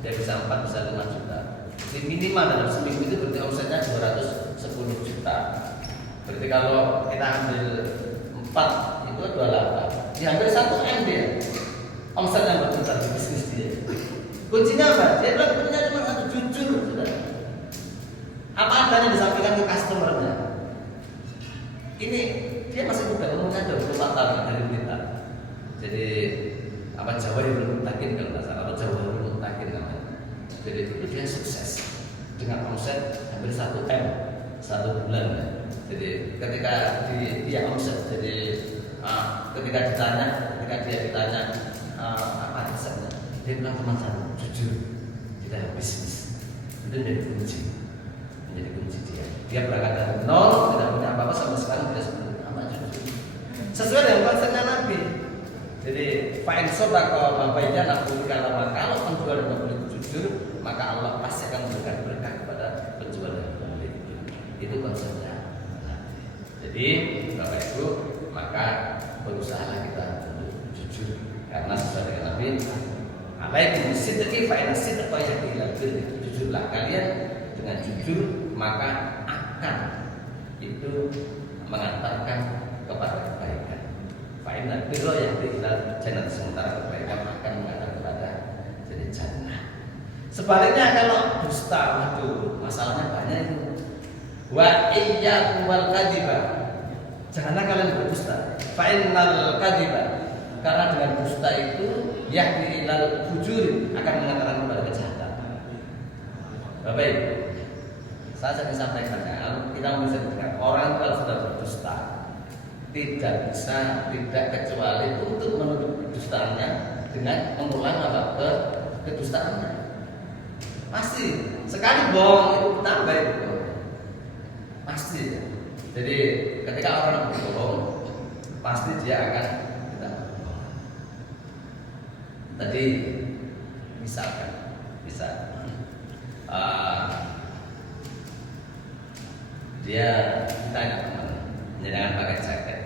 dia bisa 4 bisa 5 juta. Jadi minimal dalam seminggu itu berarti omsetnya 210 juta. Berarti kalau kita ambil 4 itu 28. Diambil 1 M dia. Omset yang berbesar di bisnis dia. Kuncinya apa? Dia bilang kuncinya cuma satu, jujur, sudah. Apa adanya disampaikan ke customernya. Ini dia masih muda, umurnya 24 tahun dari Blitar. Jadi apa Jawa Hirul Mutakin kalau nggak salah, atau Jawa Hirul Mutakin namanya. Jadi itu dia sukses dengan omset hampir 1 M 1 bulan. Ya. Jadi ketika dia omset, jadi ketika dia ditanya apa resepnya, dia bilang cuma satu, jujur di dalam bisnis. Itu menjadi kunci dia. Dia berangkat dari nol, tidak punya apa-apa sama sekali, tidak seperti apa, jujur. Sesuai dengan konsepnya Nabi. Jadi fa'in sodaqah mabayyan aku kalau penjual dan pembeli itu jujur, maka Allah pasti akan memberikan berkah kepada penjual dan pembeli. Itu konsepnya. Jadi Bapak Ibu, maka berusahalah kita untuk jujur karena sesuai dengan Nabi. Alaikum sidqi fa inna sidqa yahdi ilal birri. Jujurlah kalian, dengan jujur maka akan itu mengantarkan kepada kebaikan. Fa inna birra yahdi ilal jannah, sementara kebaikan akan mengantar kepada jadi jannah. Sebaliknya kalau dusta, waduh, masalahnya banyak itu. Wa iyyakum wal kadhiba. Janganlah kalian berdusta. Fa innal kadhiba, karena dengan dusta itu yahdi ilal fujur, akan mengantarkan kepada kejahatan. Bapak Ibu, saya sering sampaikan, kita bisa dengar orang kalau sudah berdusta tidak bisa tidak kecuali untuk menutup kedustaannya dengan mengulang kedustaannya. Pasti sekali bohong itu tambah itu pasti. Ya. Jadi ketika orang berbohong pasti dia akan tidak berbohong. Tadi misalkan dia ditanya teman, jangan pakai jaket.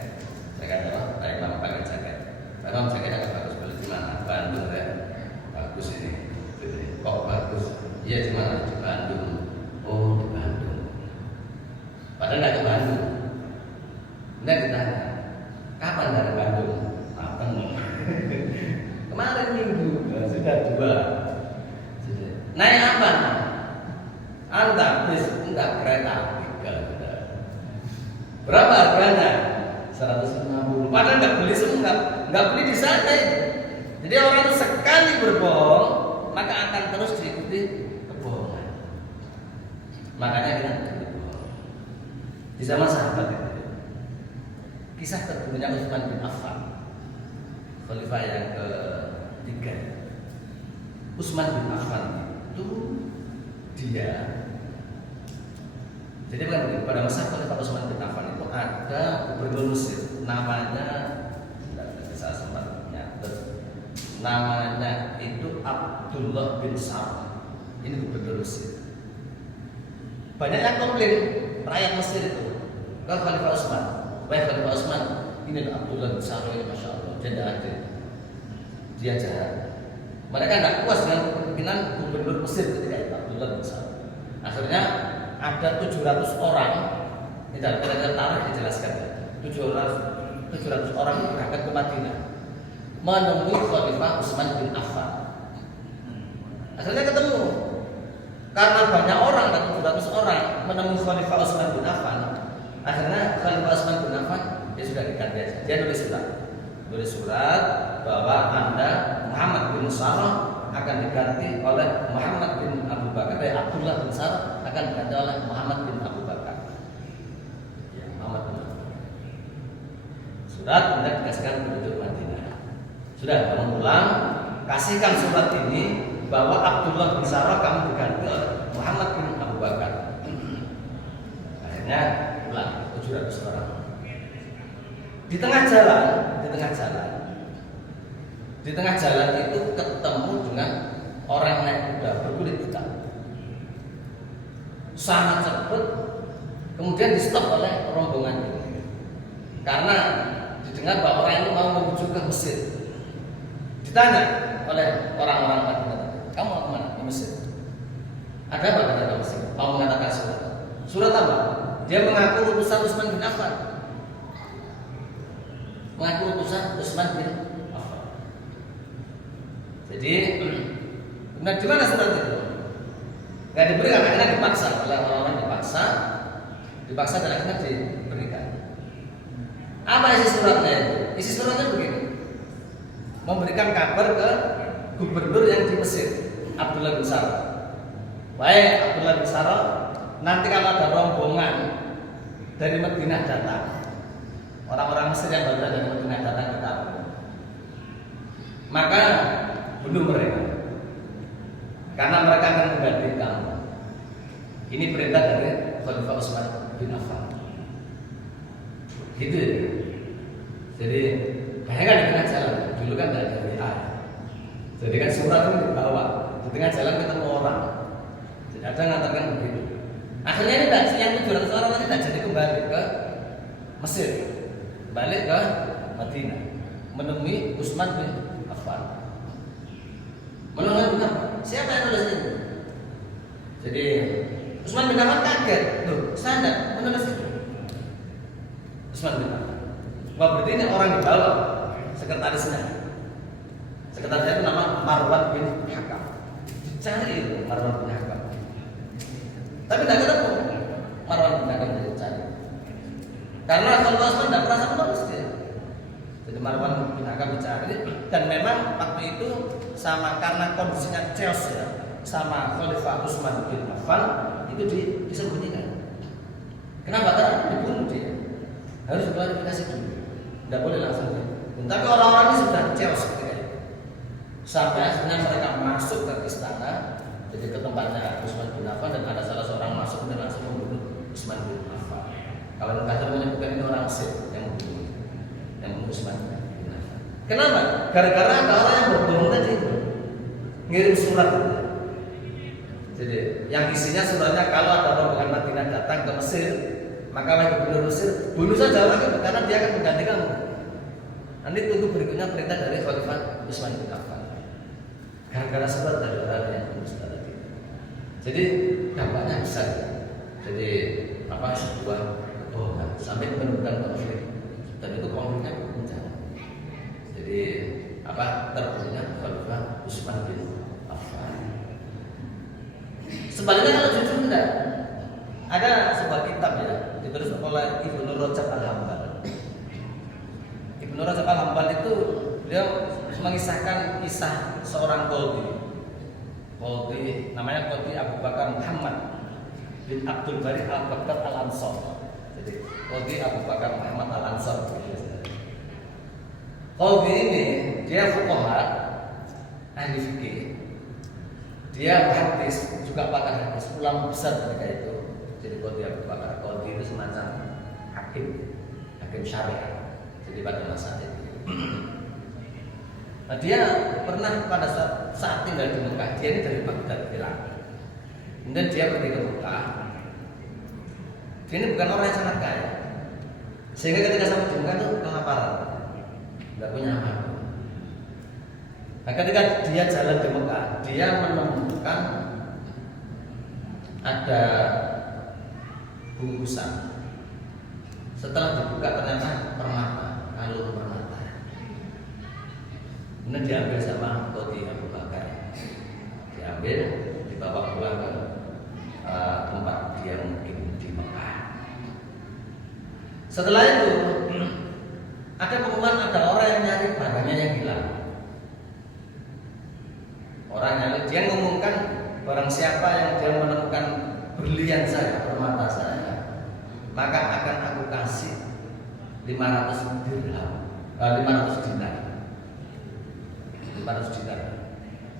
Saya kata apa? Pak Imam pakai jaket. Pak Imam jaketnya agak bagus, beli di mana? Bandung ya. Bagus ini. Kok bagus? Iya di mana? Di Bandung. Oh di Bandung. Padahal nggak ke Bandung. Nggak ditanya. Kapan dari Bandung? Kapan? Kemarin minggu. Sudah 2. Naik apa? Anda bis enggak kereta. Berapa harganya? 150. Padahal nggak beli semua, nggak beli di sana. Jadi orang itu sekali berbohong, maka akan terus diikuti kebohongan. Makanya kita berbohong. Di zaman sahabat itu, kisah terbunuhnya Utsman bin Affan, khalifah yang ke-3. Utsman bin Affan itu dia. Jadi pada masa Khalifah Utsman bin Affan itu ada gubernur Mesir namanya, saya sempat nyatet, namanya itu Abdullah bin Salam. Ini gubernur Mesir. Banyak yang komplain rakyat Mesir itu ke Khalifah Utsman. Wahai Khalifah Utsman, ini Abdullah bin Salam ini masya Allah, dia tidak adil, dia jahat. Mereka tidak puas dengan kepemimpinan gubernur Mesir ketika itu Abdullah bin Salam. Akhirnya ada 700 orang, ini dalam tarikh dijelaskan, 700 orang berangkat ke Madinah menemui Khalifah Utsman bin Affan. Akhirnya ketemu, karena banyak orang, 700 orang menemui Khalifah Utsman bin Affan. Akhirnya Khalifah Utsman bin Affan dia sudah diganti, dia nulis surat bahwa Anda Muhammad bin Salam akan diganti oleh Muhammad bin Abu Bakar, dari Abdullah bin Salam akan diganti oleh Muhammad bin Abu Bakar. Ya, Muhammad bin Abu Bakar. Surat kemudian dikasihkan penduduk Madinah. Sudah, kamu pulang, kasihkan surat ini bahwa Abdullah bin Salam kamu diganti oleh Muhammad bin Abu Bakar. Akhirnya pulang 700 orang. Di tengah jalan itu ketemu dengan orang naik kuda berkulit hitam. Sangat cepat, kemudian di stop oleh rombongan ini. Karena didengar bahwa orang ini mau menuju ke Mesir. Ditanya oleh orang-orang Madinah, kamu mau kemana? Ke Mesir. Ada apa kata ke Mesir? Mau mengatakan surat. Surat apa? Dia mengaku utusan Utsman bin Affan. Mengaku utusan Utsman bin Affan. Jadi, nah di mana surat itu? Gak diberikan, akhirnya dipaksa oleh orang-orang, dipaksa dan akhirnya diberikan. Apa isi suratnya itu? Isi suratnya begini: memberikan kabar ke gubernur yang di Mesir, Abdullah bin Salam. Baik Abdullah bin Salam, nanti kalau ada rombongan dari Madinah datang, orang-orang Mesir yang baru dari Madinah datang ke kamu, maka bunuh mereka, karena mereka akan mengganti kamu. Ini perintah dari Khalifah Utsman bin Affan. Gitu ya. Jadi bayangkan di tengah jalan, dulu kan tidak ada WA. Jadi kan surat itu dibawa, di tengah jalan ketemu orang. Jadi ada yang mengatakan begitu. Akhirnya ini yang 700 orang ini tidak jadi kembali ke Mesir, balik ke Madinah, menemui Utsman bin Affan. Menemui siapa yang nulis ini? Jadi Utsman bin Affan kaget, loh standar menulis itu. Utsman bin Affan. Wah, berarti ini orang di bawah, sekretarisnya. Sekretarisnya itu nama Marwan bin Hakam. Cari itu Marwan bin Hakam. Tapi tidak ketemu Marwan bin Hakam dicari. Karena kalau Utsman tidak pernah menulis dia. Jadi Marwan bin Hakam dicari, dan memang waktu itu sama karena kondisinya chaos ya, sama Khalifah Utsman bin Affan itu disembunyikan. Kenapa? Karena dibunuh dia. Harus klarifikasi dulu. Tidak boleh langsung dia. Tapi orang-orang ini sudah chaos ketika itu. Sampai akhirnya mereka masuk ke istana, jadi ke tempatnya Utsman bin Affan, dan ada salah seorang masuk dan langsung membunuh Utsman bin Affan. Kalau kata menyebutkan ini orang Mesir yang membunuh Utsman bin Affan. Kenapa? Gara-gara ada orang yang berbohong tadi ngirim surat itu. Jadi yang isinya suratnya, kalau ada rombongan Madinah datang ke Mesir, maka wahai gubernur Mesir, bunuh saja orang itu karena dia akan mengganti kamu. Nanti tunggu berikutnya perintah dari Khalifah Utsman bin Affan. Gara-gara surat dari orang yang menulis tadi. Jadi dampaknya besar. Jadi sebuah kebohongan sampai menimbulkan konflik, dan itu konfliknya bencana. Jadi terbunuhnya Khalifah Utsman bin Affan. Sebaliknya kalau jujur tidak, ada sebuah kitab ya ditulis oleh Ibnu Rajab Al-Hambal. Ibnu Rajab Al-Hambal itu beliau mengisahkan kisah seorang qadhi namanya Qadhi Abu Bakar Muhammad bin Abdul Bari Al-Baghdad Al-Ansar. Jadi Qadhi Abu Bakar Muhammad Al-Ansar. Qadhi ini dia fuqaha, ahli fikih, dia muhaddis, juga pakar hadis, ulama besar ketika itu. Jadi Qadhi Abu Bakar, Qadhi itu semacam hakim syariat. Jadi pada masa itu. Nah, dia pernah pada saat tinggal di Mekah, dia ini dari Baghdad, Irak. Kemudian dia pergi ke Mekah. Dia ini bukan orang yang sangat kaya, sehingga ketika sampai di Mekah itu kelaparan, nggak punya apa-apa. Nah, ketika dia jalan di Mekah, dia menemukan ada bungkusan. Setelah dibuka ternyata permata, kalung permata. Kemudian diambil sama Qadhi Abu Bakar, diambil, dibawa pulang ke tempat dia mungkin di Mekah. Setelah itu ada pengumuman, ada orang yang nyari barangnya yang hilang. seorang alim dia mengumumkan barang siapa yang dia menemukan berlian saya, permata saya, maka akan aku kasih 500 dirham, 500 dinar. 500 dinar.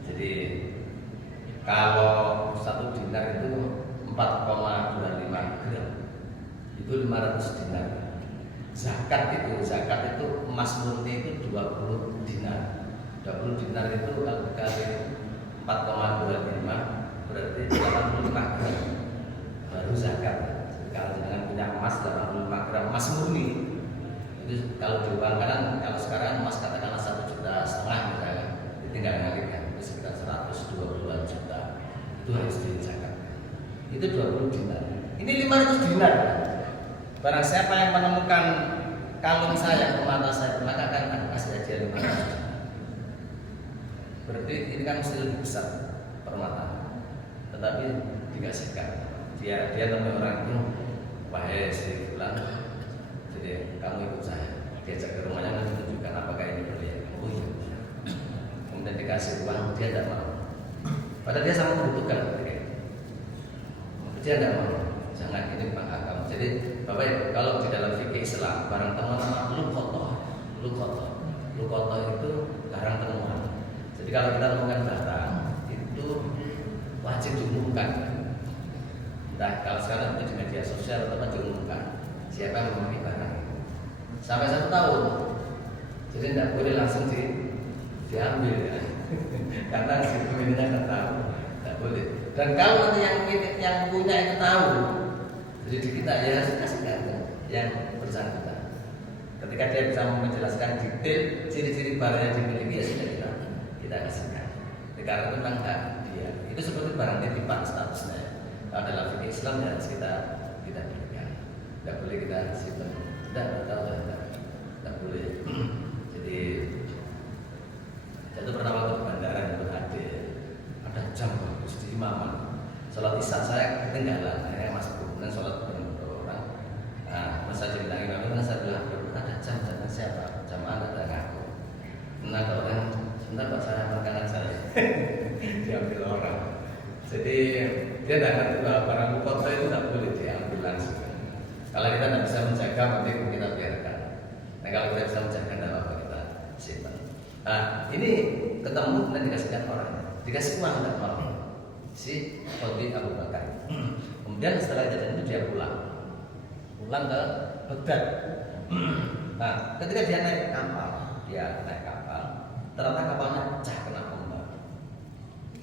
Jadi kalau 1 dinar itu 4,25 gram. Itu 500 dinar. Zakat itu emas murni itu 20 dinar. 20 dinar itu kalau dikali 4,25 berarti 85 gram. Baru zakat. Jadi kalau dengan punya emas 85 gram emas murni. Itu kalau diuangkan, kalau sekarang emas katakanlah 1,5 juta misalnya, tinggal ngalihkan itu sekitar 120-an juta. Itu harus dizakatkan. Itu 20 dinar. Ini 500 dinar. Barang siapa yang menemukan kalung saya, permata saya, maka akan aku kasih hadiah 500 dinar. Berarti ini kan mesti lebih besar permata. Tetapi dikasihkan. Dia temui orang itu, wahai si fulan, jadi kamu ikut saya. Diajak ke rumahnya dan menunjukkan apakah ini berlian. Oh iya. Kemudian dikasih uang, dia tidak mau. Padahal dia sangat membutuhkan. Dia tidak mau. Jangan ini bang kamu. Jadi Bapak Ibu, kalau di dalam fikih Islam barang temuan nama lukotoh itu barang temuan. Jadi kalau kita temukan barang itu wajib diumumkan. Entah kalau sekarang itu di media sosial atau diumumkan siapa yang memiliki barang sampai 1 tahun. Jadi tidak boleh langsung diambil ya. Karena si pemiliknya tidak tahu, tidak boleh. Dan kalau nanti yang punya itu tahu, jadi di kita ya harus kasihkan yang bersangkutan. Ketika dia bisa menjelaskan detail ciri-ciri barang yang dimiliki, ya sudah kita kasihkan. Karena itu tentang hak dia. Itu seperti barang titipan statusnya. Kalau dalam fikih Islam ya harus kita berikan. Tidak boleh kita simpan. Tidak boleh. Jadi saya itu pernah waktu di bandara untuk hadir. Ada jam bagus di imaman. Sholat isya saya ketinggalan. Akhirnya masuk kemudian sholat bareng orang. Nah, masa cerita imam itu saya bilang ada jam siapa? Jamaah ada ngaku. Nah, kalau orang sebentar Pak saya makanan saya diambil orang. Jadi dia tidak ngerti bahwa barang lukotoh itu tidak boleh diambil langsung. Kalau kita tidak bisa menjaga, nanti kita biarkan. Nah kalau kita bisa menjaga, tidak apa kita simpan. Nah ini ketemu dan dikasihkan orang, dikasih uang dan orang. Si Khotib Abu Bakar. Kemudian setelah kejadian itu dia pulang ke Baghdad. Nah ketika dia naik kapal, ternyata kapalnya pecah kena ombak.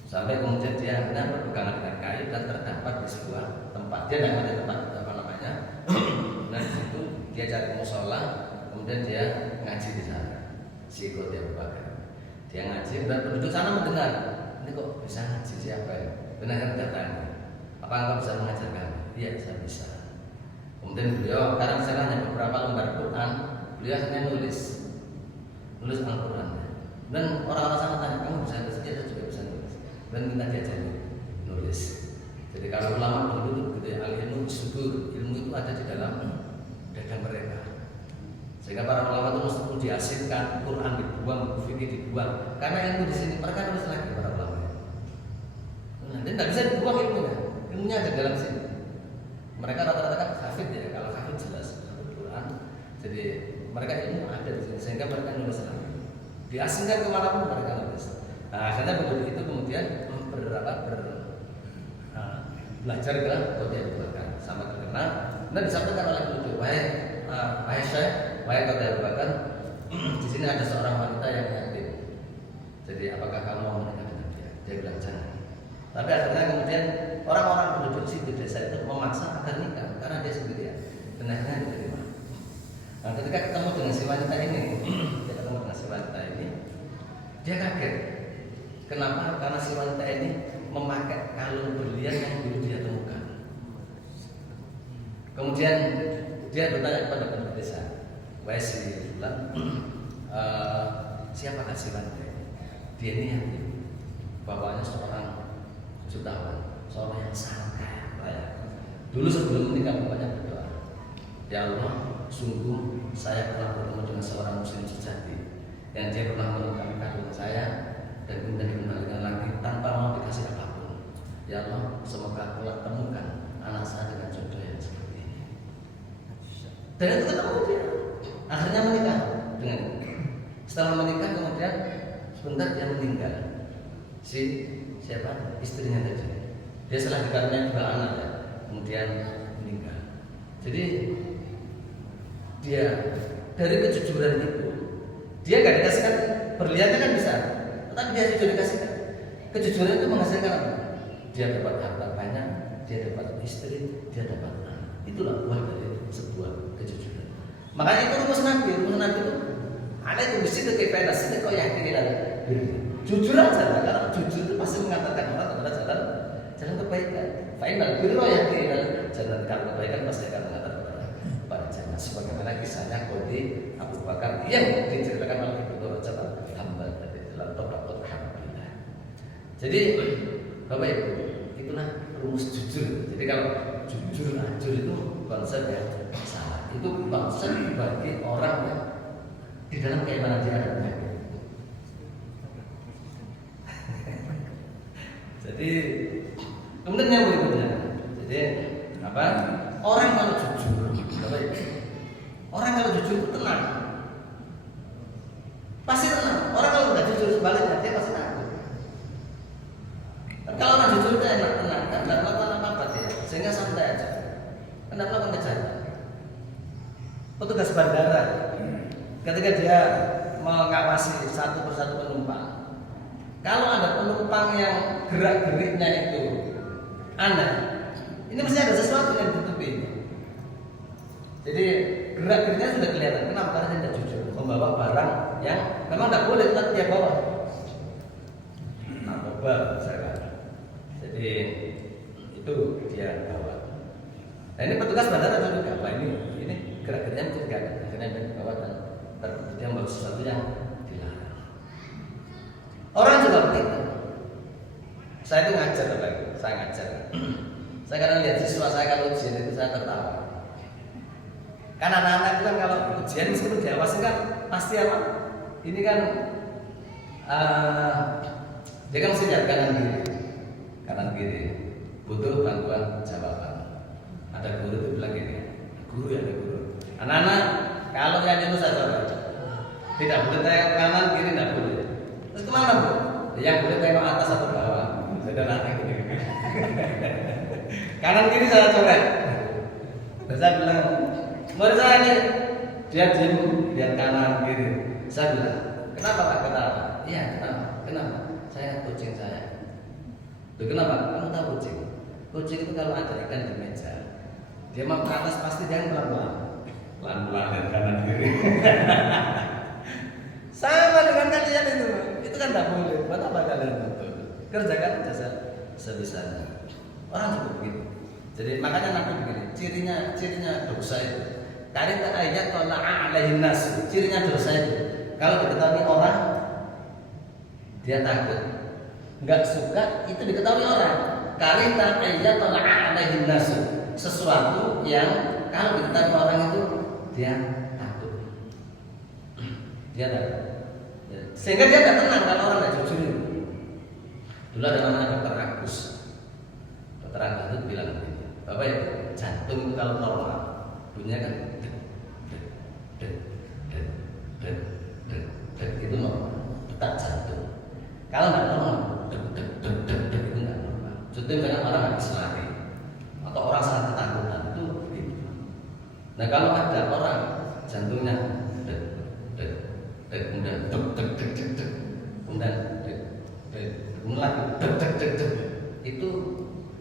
Sampai kemudian dia akhirnya berpegangan dengan kayu dan terdapat di sebuah tempat. Dia tidak ada tempat apa namanya. Nah di situ dia cari musola, kemudian dia ngaji di sana. Si Khotib Abu Bakar. Dia ngaji dan penduduk sana mendengar. Ini kok bisa ngaji siapa ya? Benar kan datang. Apa engkau bisa mengajar kami? Iya saya bisa. Kemudian beliau karena misalnya hanya beberapa lembar Quran, beliau hanya nulis Al-Quran. Dan orang-orang sana tanya, kamu bisa nulis? Iya saya juga bisa nulis. Dan minta diajari nulis. Jadi kalau ulama dulu gitu ya, al-ilmu subur, ilmu itu ada di dalam dada mereka. Sehingga para ulama itu mesti diasingkan, Quran dibuang, buku fikih dibuang. Karena ilmu di sini mereka nulis lagi para ulama. Nah, dan tidak bisa dibuang ilmunya ada dalam sini. Mereka rata-rata kan hafid ya, kalau hafid jelas hafid Quran. Jadi mereka ilmu ada di sini, sehingga mereka nulis lagi. Diasingkan kemanapun mereka nulis. Nah, akhirnya penduduk itu kemudian belajar ke Khotib Abu Bakar sama terkenal. Dan disampaikan oleh penduduk, wahai Syekh, wahai Khotib Abu Bakar, di sini ada seorang wanita yang yatim. Jadi apakah kamu mau menikah dengan dia? Dia bilang jangan. Tapi akhirnya kemudian orang-orang penduduk situ desa itu memaksa agar nikah karena dia sendirian. Dan akhirnya diterima. Nah, ketika ketemu dengan si wanita ini, dia kaget. Kenapa? Karena si wanita ini memakai kalung berlian yang dulu dia temukan. Kemudian dia bertanya kepada penduduk desa, wahai si fulan, siapakah si wanita ini? Dia ini yatim. Bapaknya seorang jutawan, seorang yang sangat kaya raya. Dulu sebelum menikah bapaknya berdoa, ya Allah, sungguh saya pernah bertemu dengan seorang muslim sejati yang dia pernah menemukan kalung saya dan kemudian dikembalikan lagi tanpa mau dikasih apapun. Ya Allah, semoga kelak temukan anak saya dengan jodoh yang seperti ini. Dan itu ketemu dia. Akhirnya menikah dengan. Setelah menikah kemudian sebentar dia meninggal. Si siapa? Istrinya tadi. Dia setelah dikaruniai 2 anak ya, kemudian meninggal. Jadi dia dari kejujuran itu, dia nggak dikasihkan berliannya kan bisa, tetapi dia jujur dikasihkan. Kejujuran itu menghasilkan apa? Dia dapat harta banyak, dia dapat istri, dia dapat anak. Itulah buah dari sebuah kejujuran. Makanya itu rumus Nabi itu ada itu mesti kekepean sini kau yakin dan jujur aja, karena jujur itu pasti mengatakan orang kepada jalan kebaikan. Final birro yakin dan jalan kebaikan pasti akan mengantar kepada jalan. Sebagaimana kisahnya Qadi Abu Bakar yang diceritakan oleh Ibnu Rajab hamba dari dalam Tabaqat Hanbali. Jadi Bapak Ibu, itulah rumus jujur. Jadi kalau jujur ajur itu konsep yang salah. Itu konsep bagi orang yang di dalam keimanan dia ada penyakit. Jadi kemudian yang berikutnya, jadi apa? Orang kalau jujur, orang kalau jujur itu tenang, pasti tenang. Orang kalau nggak jujur sebaliknya dia pasti takut. Dan kalau orang jujur itu enak tenang, kan nggak melakukan apa-apa dia, sehingga santai aja. Kenapa melakukan kejahatan? Petugas bandara ketika dia mengawasi satu persatu penumpang, kalau ada penumpang yang gerak-geriknya itu aneh, ini mesti ada sesuatu yang ditutupi. Jadi gerak-geriknya sudah kelihatan. Kenapa? Karena dia tidak jujur membawa barang yang memang tidak boleh, tapi dia bawa narkoba misalkan. Jadi itu dia bawa. Nah ini petugas bandara juga, apa ini gerak-geriknya mencurigakan. Akhirnya dia bawa dan terbukti membawa sesuatu yang dilarang. Orang juga begitu. Saya itu ngajar lagi, saya ngajar. Saya kadang lihat siswa saya kalau ujian itu saya tertawa. Karena anak-anak itu kan kalau ujian meskipun diawasi kan pasti apa? Ini kan dia kan mesti lihat kanan kiri, butuh bantuan jawaban. Ada guru itu bilang gini, guru ya ada guru. Anak-anak kalau yang itu saya jawab, tidak boleh tengok kanan kiri, tidak boleh. Terus kemana bu? Yang boleh tengok atas atau bawah. Saya nanya gini. Kanan kiri saya coret. Dan saya bilang, murid saya ini dia diem lihat kanan kiri. Saya bilang, kenapa Pak? Kenapa? Iya kenapa? Kenapa? Saya kucing saya. Loh, kenapa? Kamu tahu kucing? Kucing itu kalau ada ikan di meja, dia mau ke atas pasti dia pelan-pelan lihat kanan kiri. Sama dengan kalian itu kan tidak boleh. Buat apa kalian betul? Kerjakan jasa sebisanya. Orang juga begitu. Jadi makanya Nabi begini, cirinya dosa itu. Karena ayat tola'a alaihin nas, cirinya dosa itu. Kalau diketahui orang, dia takut. Enggak suka itu diketahui orang. Karena ayat tola'a alaihin nas, sesuatu yang kalau diketahui orang itu dia takut. Dia takut. Sehingga dia tidak tenang kalau orang tidak jujur. Dulu ada namanya Dr. Agus. Dr. Agus itu bilang begini, Bapak ya, jantung itu kalau normal bunyinya kan itu normal, detak jantung. Kalau tidak normal, itu tidak normal. Contohnya banyak orang habis lari atau orang sangat ketakutan itu begitu. Nah kalau ada orang jantungnya kemudian kemudian mulai itu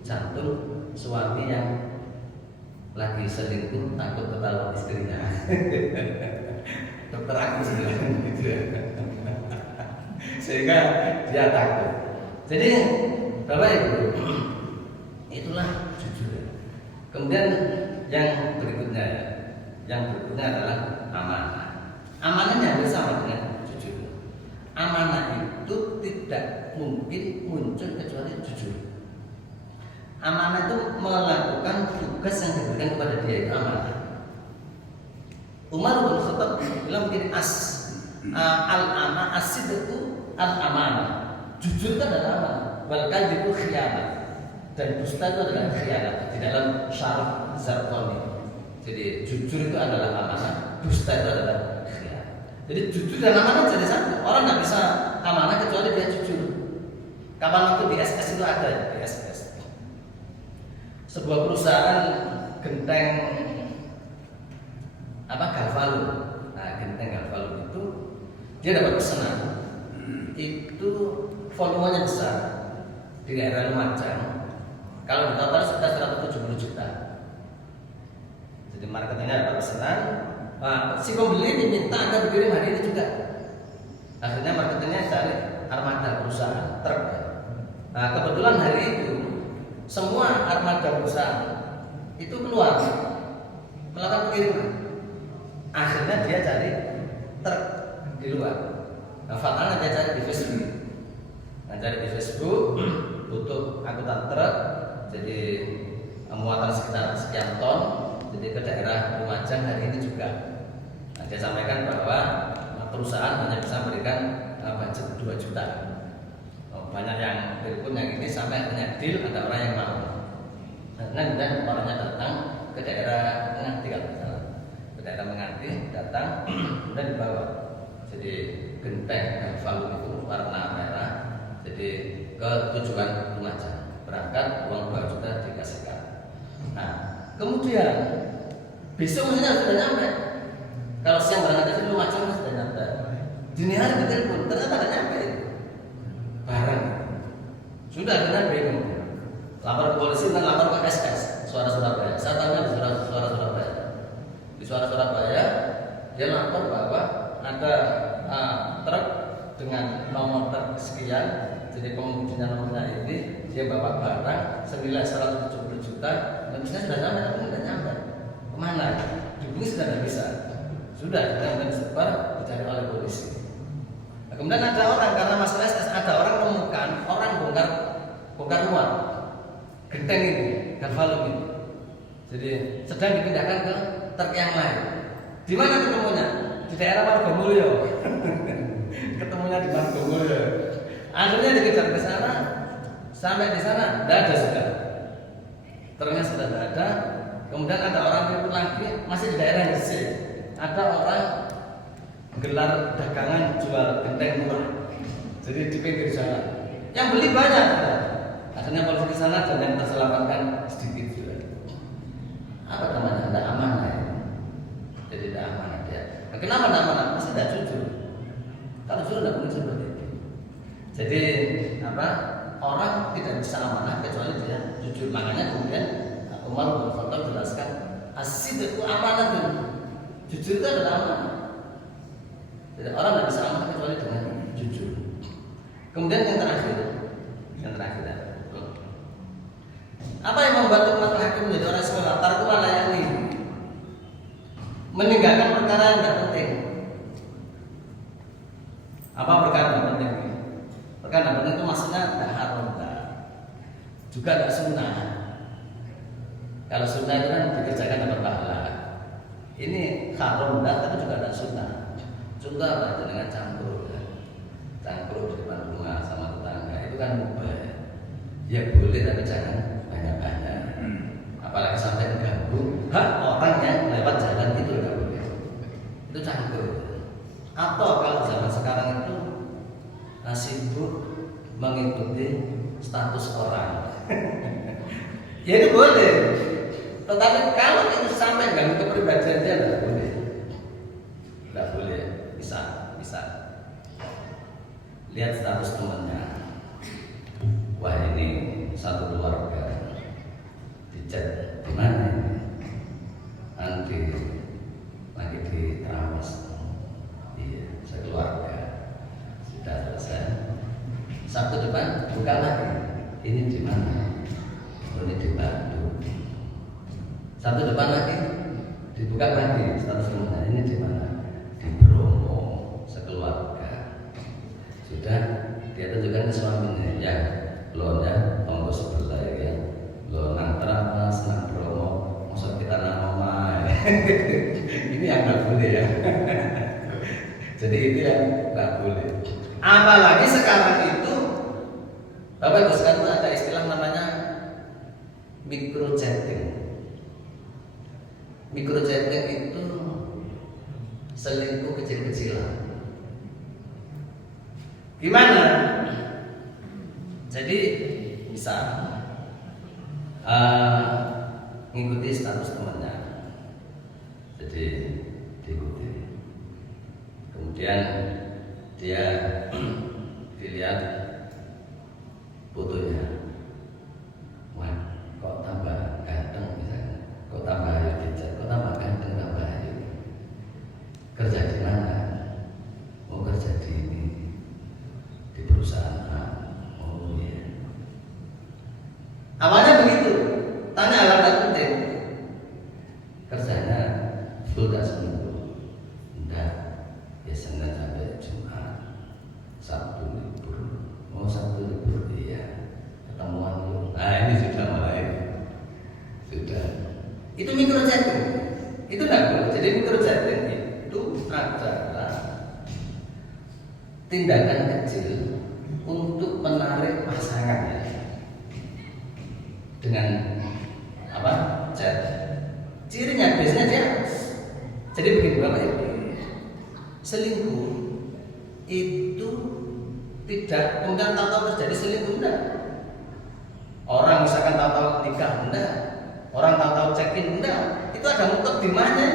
jantung suami yang lagi selingkuh takut ketahuan istrinya. Dokter Agus bilang gitu ya. Sehingga dia takut. Jadi Bapak Ibu, itulah jujur. Kemudian yang berikutnya adalah amanah. Amanahnya hampir sama dengan jujur. Amanah itu tidak mungkin muncul kecuali jujur. Amanah itu melakukan tugas yang diberikan kepada dia, itu amanah. Umar bin Khattab bilang begini, al-amanah as-sidqu al-amanah. Jujur itu adalah amanah. Wal kadhibu khianat. Dan dusta itu adalah khianat di dalam syarah Zarqani. Jadi jujur itu adalah amanah, dusta itu adalah khianat. Jadi jujur dan amanah jadi satu. Orang nggak bisa amanah kecuali dia jujur. Kapan waktu di SS itu ada ya, di SS. Sebuah perusahaan genteng Galvalume. Nah, genteng Galvalume itu dia dapat pesanan. Itu volumenya besar di daerah Lumajang. Kalau di total sekitar 170 juta. Jadi marketingnya dapat pesanan. Nah, si pembeli diminta agar dikirim hari ini juga. Akhirnya marketingnya cari armada perusahaan truk. Nah, kebetulan hari itu semua armada perusahaan itu keluar melakukan pengiriman. Akhirnya dia cari truk di luar. Nah, fatalnya dia cari di Facebook. Nah, cari di Facebook butuh angkutan truk, jadi muatan sekitar sekian ton, jadi ke daerah Lumajang hari ini juga. Nah, dia sampaikan bahwa perusahaan hanya bisa memberikan budget 2 juta. Banyak yang telepon yang ini sampai hanya deal, ada orang yang mau. Nah, kemudian orangnya datang ke daerah Menganti, kalau tidak salah, ke daerah Menganti datang, kemudian dibawa. Jadi genteng Galvalume itu warna merah. Jadi ke tujuan Lumajang, berangkat uang 2 juta dikasihkan. Nah, kemudian besok mestinya sudah nyampe. Kalau siang berangkat dari Lumajang sudah nyampe. Dini hari ditelepon, ternyata tidak nyampe. Barang sudah kena bingung. Lapor ke polisi dan lapor ke SS Suara Surabaya. Saya tanya di Suara Surabaya. Di Suara Surabaya dia lapor bahwa ada truk dengan nomor truk sekian. Jadi pengemudinya nomornya ini, dia bawa barang senilai 170 juta. Nantinya sudah nyampe, tapi tidak nyampe. Kemana? Dihubungi sudah tidak bisa. Sudah kemudian disebar, dicari oleh polisi. Nah, kemudian ada orang, karena masalah SS, ada orang menemukan orang bongkar muat genteng ini, Galvalume ini. Jadi sedang dipindahkan ke truk yang lain. Di mana ketemunya? Di daerah Margomulyo. Ketemunya di Margomulyo. Akhirnya dikejar ke sana, sampai di sana tidak ada sudah. Truknya sudah tidak ada. Kemudian ada orang yang lagi masih di daerah Gresik. Ada orang gelar dagangan jual genteng murah. Jadi di pinggir jalan. Yang beli banyak. Akhirnya polisi ke sana dan yang terselamatkan sedikit juga. Apa namanya? Tidak amanah ya. Jadi tidak amanah dia. Nah, kenapa tidak amanah? Pasti tidak jujur. Kalau jujur tidak mungkin seperti itu. Jadi orang tidak bisa amanah kecuali dia jujur. Makanya kemudian Umar bin Khattab jelaskan as-sidqu amanatun. Jujur itu adalah amanah. Jadi orang tidak bisa amanah kecuali dengan jujur. Kemudian yang terakhir. Apa yang membuat umat hakim menjadi orang semua? Tarku malayani, meninggalkan perkara yang tidak penting. Apa perkara yang penting? Perkara yang penting itu maksudnya tidak haram, juga tidak sunnah. Kalau sunnah itu kan dikerjakan dapat pahala. Ini haram tapi juga tidak sunnah. Contoh apa? Dengan campur di depan rumah sama tetangga itu kan mubah. Ya boleh tapi jangan banyak-banyak. Apalagi sampai mengganggu hak orang yang lewat jalan itu tidak boleh. Itu campur. Atau kalau zaman sekarang itu sibuk mengikuti status orang. Ya itu boleh. Tetapi kalau itu sampai mengganggu kepribadian dia tidak boleh. Tidak boleh. Bisa. Lihat status temannya. Wah, ini satu keluarga dicet di mana ini? Nanti lagi di Trawas. Iya, sekeluarga sudah selesai. Sabtu depan buka lagi. Ini di mana? Ini di Bandung. Sabtu depan lagi dibuka lagi status temannya. Ini di mana? Di Bromo. Sekeluarga. Sudah dia tunjukkan ke suaminya, ya lo ya tonggo sebelah ya lo nang Trawas nang Bromo maksud kita nang Mama. Ini yang nggak boleh ya. Jadi itu yang nggak boleh. Apalagi sekarang itu Bapak Ibu sekarang ada istilah namanya microchatting. Microchatting itu selingkuh kecil-kecilan. Gimana? Jadi misal ngikuti status temannya, jadi diikuti. Kemudian dia dilihat fotonya, wah kok tambah ganteng misalnya, kok tambah ayu, kok tambah ganteng, tambah ayu. Kerja di mana? Mau kerja di ini, di perusahaan A. Oh iya. Awalnya begitu, tanya alamat penting. Kerjanya full dan seminggu, enggak, ya Senin sampai Jumat, Sabtu libur. Oh Sabtu libur, iya. Ketemuan yuk. Nah ini sudah mulai, sudah. Itu microchatting, itu enggak boleh. Jadi microchatting itu adalah tindakan kecil untuk menarik pasangan dengan apa? Chat. Cirinya biasanya dia. Jadi begini Bapak Ibu, selingkuh itu tidak kemudian tahu-tahu terjadi selingkuh enggak. Orang misalkan tahu-tahu nikah enggak, orang tahu-tahu check-in enggak. Itu ada mukadimahnya,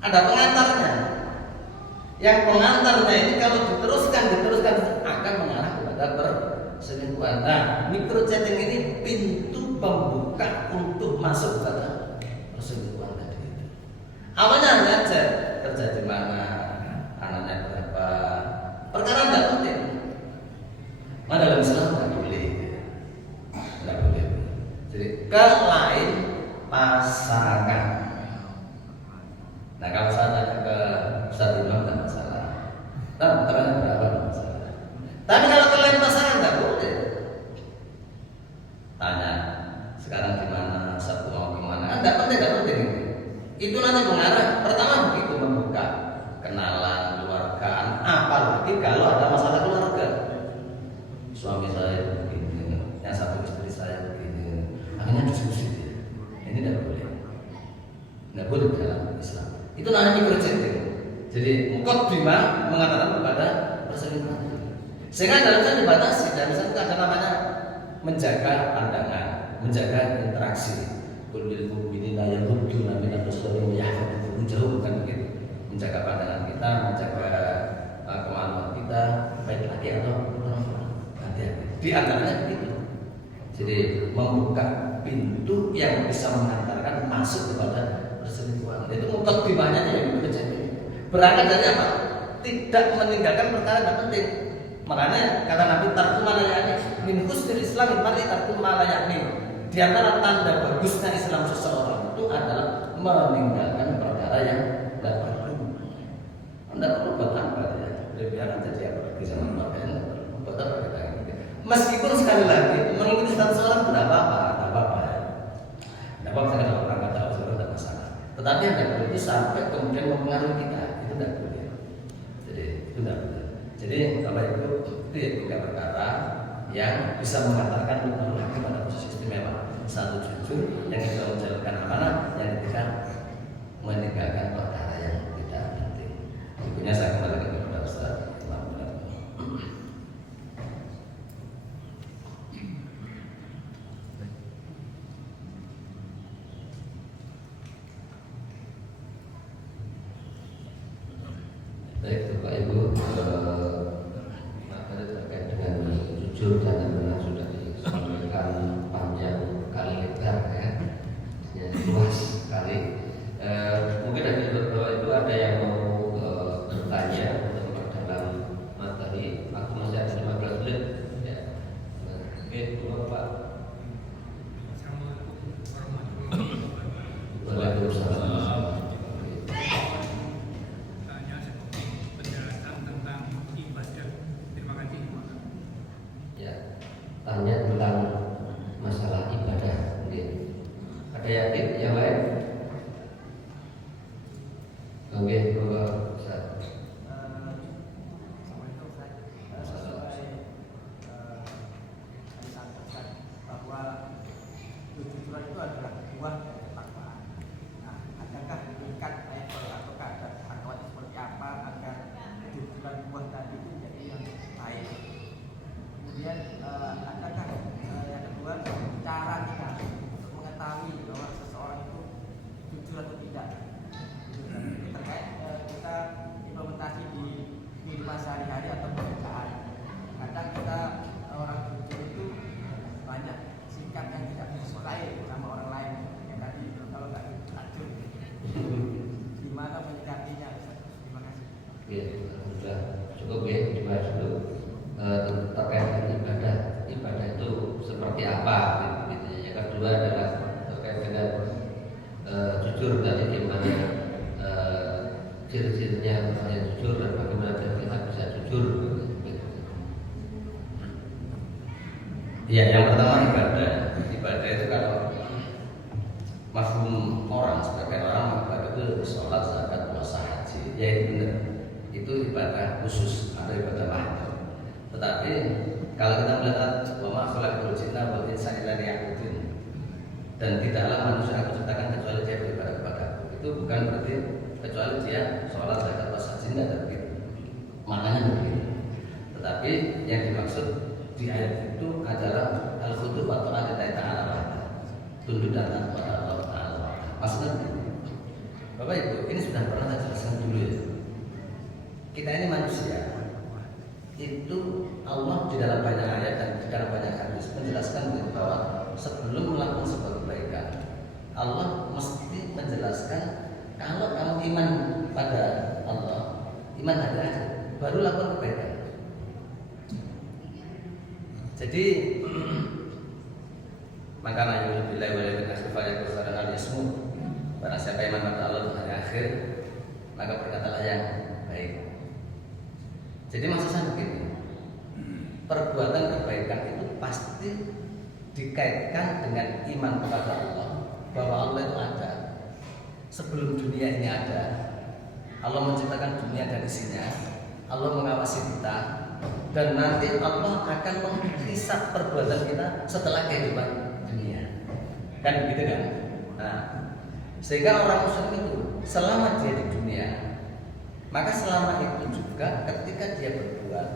ada pengantarnya. Yang pengantarnya ini kalau diteruskan akan mengarah kepada perselingkuhan. Nah, microchatting ini pintu pembuka untuk masuk kepada perselingkuhan tadi. Awalnya hanya chat, kerja di mana, anaknya berapa, perkara tidak penting. Mana dalam Islam tidak boleh, tidak boleh. Jadi ke lain pasangan. Nah kalau saya tanya ke Ustaz Imam tidak masalah. Nah terangnya berapa tidak masalah. Tapi kalau ke lain pasangan tidak boleh. Tanya sekarang di mana, Sabtu mau kemana? Tidak penting, tidak penting. Itu nanti mengarah. Pertama begitu membuka kenalan keluargaan. Apalagi kalau ada masalah keluarga. Suami saya begini, yang satu istri saya begini. Akhirnya diskusi dia. Ini tidak boleh. Tidak boleh dalam Islam. Itu namanya microchatting. Jadi mukadimah mengatakan kepada perselingkuhan. Sehingga dalam sana dibatasi. Dan misalnya ada namanya menjaga pandangan, menjaga interaksi. Kulil mu'minina yaghudduna min absarihim wa yahfazu furujahum, begitu. Menjaga pandangan kita, menjaga kemaluan kita, baik laki atau perempuan. Hati-hati. Di antaranya begitu. Jadi membuka pintu yang bisa mengantarkan masuk kepada perselingkuhan. Itu mukadimahnya yang terjadi. Berangkat dari apa? Tidak meninggalkan perkara yang penting. Makanya kata Nabi tarku malayani min husnil Islam mari tarku malayani. Di antara tanda bagusnya Islam seseorang itu adalah meninggalkan perkara yang tidak perlu. Anda perlu buat apa ya? Biar jadi apa lagi sama keluarga buat apa kita ini? Meskipun sekali lagi mengikuti status seorang tidak apa-apa, tidak apa-apa. Tidak apa-apa kalau orang nggak tahu seorang tidak masalah. Tetapi yang tidak boleh itu sampai kemudian mempengaruhi kita, itu tidak boleh. Jadi itu tidak boleh. Jadi kalau itu tiga perkara yang bisa mengantarkan laki pada posisi istimewa. Satu jujur, yang kedua menjalankan amanah, yang ketiga meninggalkan perkara yang tidak penting. Berikutnya saya kembali kepada Ustaz. Baik Bapak Ibu, materi terkait dengan jujur dan benar sudah disampaikan panjang kali lebar ya, luas sekali. Mungkin ada Bapak Ibu ada yang mau bertanya atau dalam materi. Aku masih ada 15 menit. Ya. Oke, Bapak. Waalaikumsalam. Tanya tentang masalah ibadah. Ada yakin yang lain? Oke, Bapak Ustaz. Ya, sudah cukup ya dibahas dulu terkait dengan ibadah. Ibadah itu seperti apa? Gitu. Yang kedua adalah terkait dengan jujur tadi gimana ciri-cirinya orang yang jujur dan bagaimana kita bisa jujur. Iya, yang pertama ibadah. Ibadah itu kalau mafhum orang sebagai orang ibadah itu sholat, zakat, puasa, haji. Ya itu benar. Itu ibadah khusus atau ibadah mahdoh. Tetapi kalau kita melihat wa ma khalaqul jinna wal insa illa liya'budun, dan tidaklah manusia aku ciptakan kecuali dia beribadah kepadaku. Itu bukan berarti kecuali dia sholat, zakat, puasa, haji, tidak begitu. Maknanya begitu. Tetapi yang dimaksud di ayat itu adalah al-khudu wa ta'ala ta'ala wahda, tunduk dan taat kepada Allah Ta'ala. Maksudnya Bapak Ibu, ini sudah pernah saya jelaskan dulu ya. Kita ini manusia, itu Allah di dalam banyak ayat dan di dalam banyak hadis menjelaskan bahwa sebelum melakukan sebuah kebaikan, Allah mesti menjelaskan kalau kamu iman pada Allah, iman aja, baru lakukan kebaikan. Jadi maka na'udzu billahi wa la ilaha illa huwa. Barang siapa iman pada Allah di hari akhir, maka berkatalah yang baik. Jadi maksudnya begini, perbuatan kebaikan itu pasti dikaitkan dengan iman kepada Allah, bahwa Allah itu ada. Sebelum dunia ini ada, Allah menciptakan dunia dan isinya, Allah mengawasi kita, dan nanti Allah akan menghisap perbuatan kita setelah kehidupan dunia. Kan begitu kan? Nah, sehingga orang muslim itu selama dia di dunia, maka selama itu juga ketika dia berbuat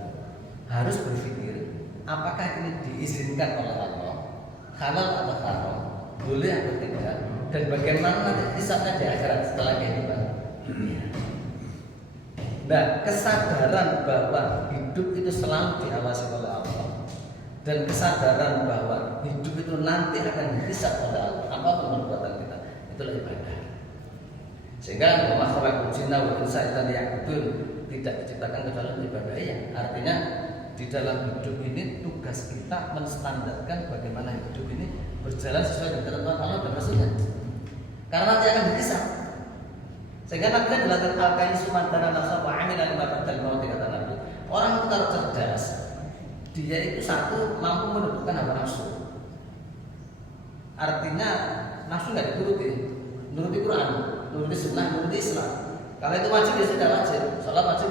harus berpikir apakah ini diizinkan oleh Allah, halal atau haram, boleh atau tidak, dan bagaimana nanti hisabnya di akhirat setelah kehidupan dunia. Nah, kesadaran bahwa hidup itu selalu diawasi oleh Allah dan kesadaran bahwa hidup itu nanti akan dihisab oleh Allah, apapun perbuatan kita, itulah ibadah. Sehingga masalah jinna wal insa illa liya'budun, tidak diciptakan kecuali ibadah. Ya, artinya di dalam hidup ini tugas kita menstandarkan bagaimana hidup ini berjalan sesuai dengan ketentuan Allah dan Rasulnya. Karena nanti akan dihisab. Sehingga Nabi adalah al-kain sumantana nafsa wa amila lima badal maut, kata Nabi. Orang itu kalau cerdas, dia itu satu mampu menundukkan hawa nafsu. Artinya nafsu nggak dituruti, nuruti Quran, nuruti sunnah, nuruti Islam. Kalau itu wajib ya sudah wajib, sholat wajib,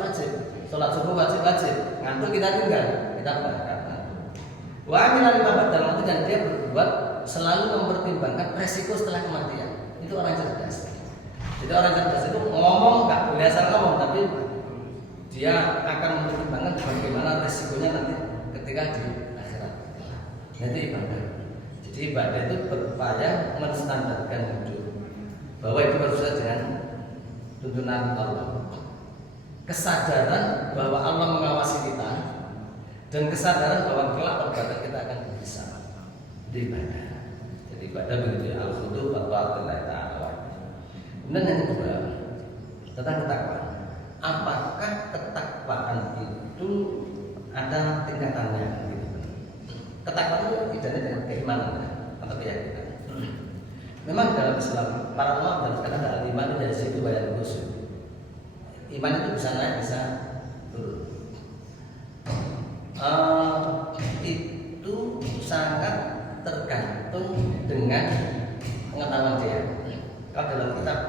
sholat subuh wajib, ngantuk kita tinggal, kita berangkat. Wa amila lima badal maut, dan dia berbuat selalu mempertimbangkan resiko setelah kematian. Itu orang cerdas. Jadi orang cerdas itu ngomong nggak boleh asal ngomong, tapi dia akan mempertimbangkan bagaimana resikonya nanti ketika di akhirat. Nah, itu ibadah. Jadi ibadah itu berupaya menstandarkan hidup bahwa itu harus dengan tuntunan Allah. Kesadaran bahwa Allah mengawasi kita dan kesadaran bahwa kelak perbuatan kita akan dihisab. Itu ibadah. Jadi ibadah begitu ya, al-khudu wa ta'ala ta'ala. Kemudian yang kedua tentang ketakwaan. Apakah ketakwaan itu ada tingkatannya? Ketakwaan itu identik dengan keimanan atau keyakinan. Memang dalam Islam para ulama menjelaskan ada iman dari situ bayar khusyuk. Iman itu bisa naik bisa turun. Itu sangat tergantung dengan pengetahuan dia. Kalau dalam kitab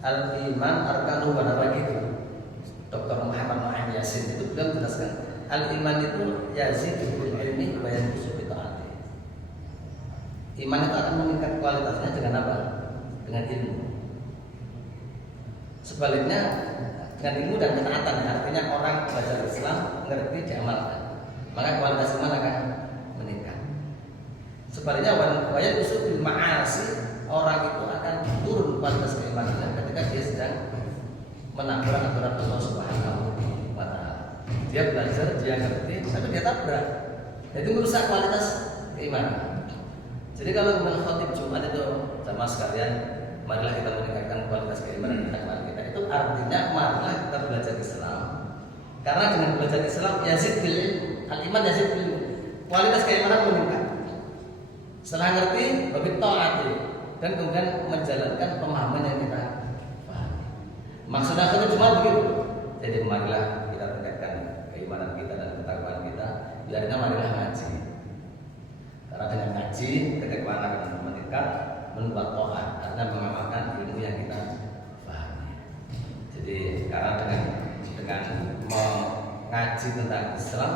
Al-Iman Arkanu wa Nawaqidhu, Dr. Muhammad Nu'aim Yasin itu beliau menjelaskan al-iman itu yazidu bil ilmi wa yanqusu bi ta'ati. Iman itu akan meningkat kualitasnya dengan apa? Dengan ilmu. Sebaliknya dengan ilmu dan ketaatan, artinya orang belajar Islam ngerti diamalkan, maka kualitas iman akan meningkat. Sebaliknya wa yanqusu bil ma'asi, orang itu akan turun kualitas keimanannya ketika dia sedang menabrak aturan Allah Subhanahu wa Ta'ala. Dia belajar, dia ngerti, sampai dia tabrak. Jadi merusak kualitas keimanan. Jadi kalau khotib Jumat itu sama sekalian, marilah kita meningkatkan kualitas keimanan kita. Itu artinya marilah kita belajar Islam. Karena dengan belajar Islam yazid bil ilmu, al-iman yazid bil ilmu. Kualitas keimanan meningkat. Setelah ngerti lebih taati dan kemudian menjalankan pemahaman yang kita pahami. Maksud akhirnya cuma begitu. Jadi marilah kita tingkatkan keimanan kita dan ketakwaan kita. Artinya marilah ngaji. Karena dengan ngaji ketakwaan akan meningkat, menbuat taat karena mengamalkan ilmu yang kita pahami. Jadi karena dengan mengaji tentang Islam,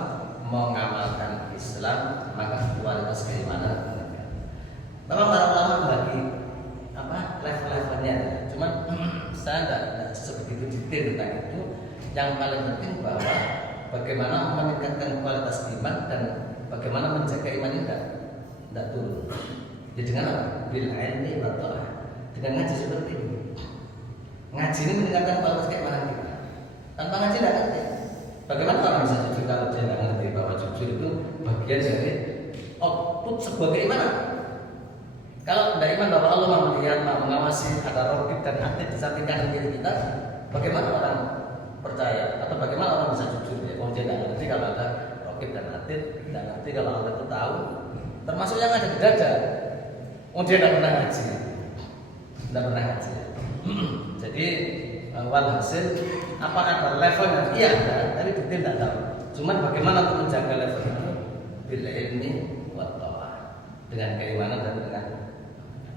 mengamalkan Islam, maka kualitas keimanan meningkat. Memang para ulama bagi level-levelnya, cuman saya tidak sebegitu detail tentang itu. Yang paling penting bahwa bagaimana meningkatkan kualitas iman dan bagaimana menjaga iman ini tidak turun. Jadi dengan apa? Bil ilmi wa ta'ah. Dengan ngaji seperti ini. Ngaji ini meningkatkan kualitas keimanan kita. Tanpa ngaji tidak ngerti. Bagaimana orang bisa jujur kalau dia tidak ngerti bahwa jujur itu bagian dari output sebuah keimanan. Kalau tidak iman bahwa Allah mau melihat, mau mengawasi, ada rokib dan atid di samping kanan kiri kita, bagaimana orang percaya atau bagaimana orang bisa jujur ya? Kalau dia tidak ngerti kalau ada rokib dan atid, tidak ngerti kalau Allah itu tahu, termasuk yang ada di dada. Oh dia tidak pernah ngaji, tidak pernah ngaji. Jadi walhasil apakah ada levelnya? Iya ada, tapi detail tidak tahu. Cuman bagaimana untuk menjaga level itu? Bil ilmi wa ta'ah, dengan keimanan dan dengan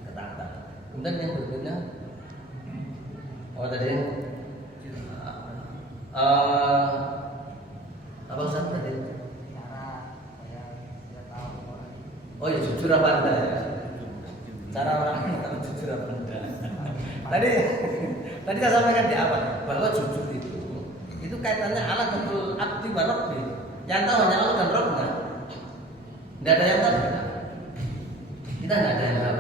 ketaatan. Kemudian yang berikutnya, tadi apa Ustaz tadi? Oh ya jujur apa anda ya? Cara orang tahu jujur apa anda? Tadi saya sampaikan di awal bahwa jujur itu kaitannya alat betul abdi wa rabbi. Yang tahu hanya Allah dan Rabbnya. Tidak ada yang tahu. Kita tidak ada yang tahu.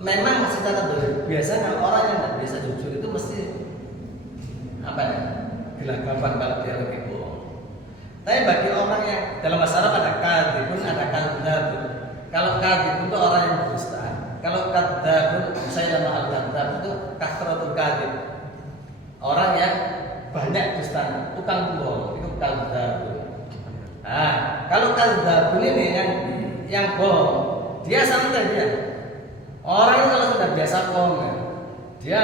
Memang secara biasanya orang yang tidak biasa jujur itu mesti apa ya? Gelagapan kalau dia lebih bohong. Tapi bagi orang yang dalam masyarakat ada kadzibun, ada kadzabun. Kalau kadzibun itu orang yang berdusta. Kalau kadzabun, saya nama al-kadzab itu kasratul kadzib. Orang yang banyak dusta, tukang bohong itu kadzabun. Nah, kalau kadzabun ini yang bohong, dia santai dia. Orang itu kalau sudah biasa bohong, dia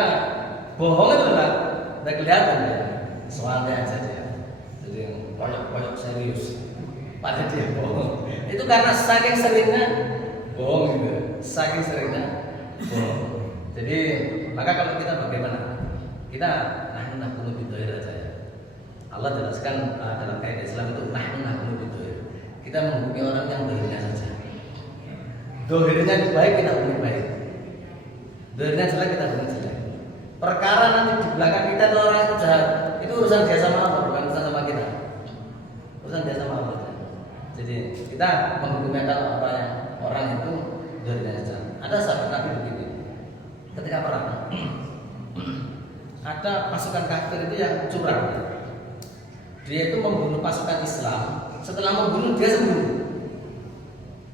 bohong itu tidak kelihatan ya. Soalnya aja dia. Jadi koyok serius. Pada dia bohong. Itu karena saking seringnya bohong gitu. Saking seringnya bohong. Jadi maka kalau kita bagaimana? Kita nahnu bidohir aja ya. Allah jelaskan dalam kaidah Islam itu nahnu bidohir. Kita menghukumi orang yang dohirnya saja. Dohirnya baik kita hukumi baik. Dohirnya jelek kita hukumi jelek. Perkara nanti di belakang kita itu orang itu jahat, itu urusan dia sama Allah, bukan urusan sama kita. Urusan dia sama Allah. Jadi kita menghukumi orang itu dohirnya saja. Ada sahabat Nabi begini. Ketika perang, ada pasukan kafir itu yang curang. Dia itu membunuh pasukan Islam. Setelah membunuh dia sembunyi.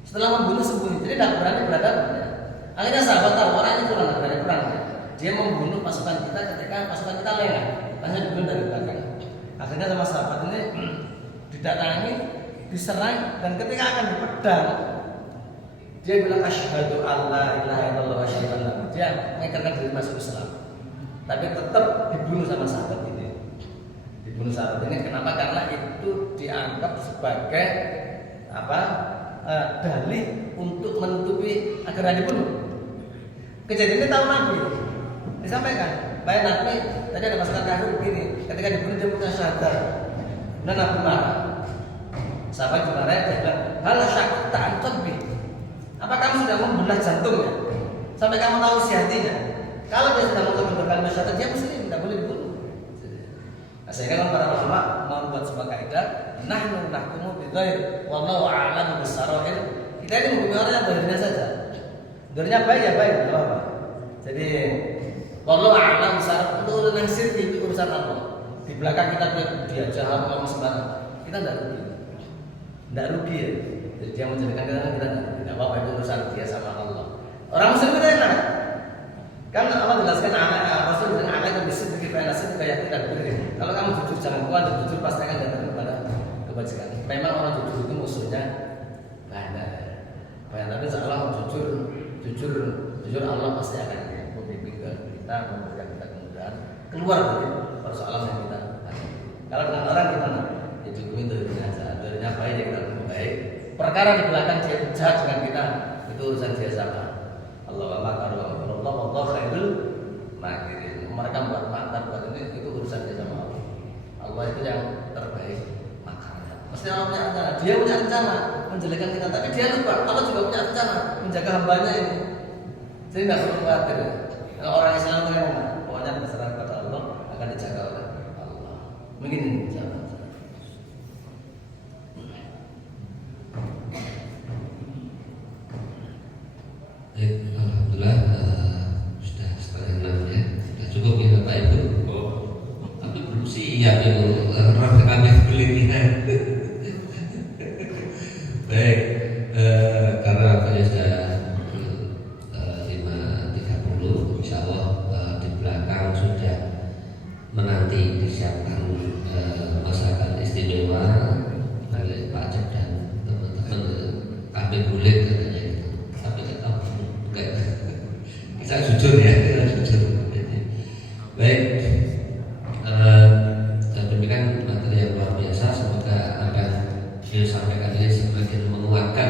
Jadi tidak berani berhadapan. Akhirnya sahabat tahu orang itu curang, tidak berani perang. Dia membunuh pasukan kita ketika pasukan kita lengah, hanya dibunuh dari belakang. Akhirnya sama sahabat ini didatangi, diserang, dan ketika akan dipedang, dia bilang asyhadu alla ilaha illallah wa asyhadu anna. Dia mengikrarkan diri masuk Islam. Tapi tetap dibunuh sama sahabat ini. Kenapa? Karena itu dianggap sebagai dalih untuk menutupi agar dibunuh. Kejadian ini tahu Nabi disampaikan. Baik Nabi tadi ada pasukan kafir begini. Ketika dibunuh dia punya syahadat. Dan Nabi marah. Sahabat dimarahin dia bilang, hal syakta antabih. Apa kamu sudah membelah jantungnya sampai kamu tahu isi hatinya? Kalau dia sudah mengucapkan berkalimat syahadat, dia muslim, tidak boleh dibunuh. Nah, sehingga para ulama membuat sebuah kaidah, nahnu nahkumu bidzair wallahu a'lamu bis-sarair. Kita ini menghukumi orang yang dohirnya saja. Dohirnya baik ya baik, tidak apa-apa. Jadi wallahu a'lamu bis-sarair itu urusan sirri, itu urusan Allah. Di belakang kita dia jahat kalau sembarang. Kita tidak rugi ya. Jadi dia menjadikan kita tidak apa-apa, itu urusan dia sama Allah. Orang muslim itu enak. Kan Allah jelaskan Rasul dan anak yang bisa Pokoknya jujur pasti akan datang kepada kebajikan. Memang orang jujur itu musuhnya banyak. Tapi seolah jujur Allah pasti akan membimbing kita, memberikan kita kemudahan keluar dari persoalan yang kita hadapi. Kalau dengan orang gimana? Ya cukup itu saja. Darinya baik ya kita lakukan baik. Perkara di belakang dia jahat dengan kita itu urusan dia sama. Allah wa makaru wa Allah wallahu khairul makirin. Mereka buat makar buat ini itu urusan dia sama Allah. Allah itu yang terbaik makarnya. Mesti Allah punya rencana. Dia punya rencana menjelekkan kita, tapi dia lupa Allah juga punya rencana menjaga hambanya ini. Jadi nggak perlu khawatir. Kalau orang Islam itu yang pokoknya berserah kepada Allah akan dijaga oleh Allah. Mungkin ini jawaban. Alhamdulillah sudah setengah 6 ya, sudah cukup ya Bapak Ibu. Tapi belum siap itu kami belinya. Baik, karena waktunya sudah 5.30, insya Allah di belakang sudah menanti disiapkan masakan istimewa oleh Pak Cep dan teman-teman kami bulet katanya itu. Tapi nggak tahu, kita jujur ya, kita jujur. Baik, dan demikian materi yang luar biasa. Semoga apa yang disampaikan ini semakin menguatkan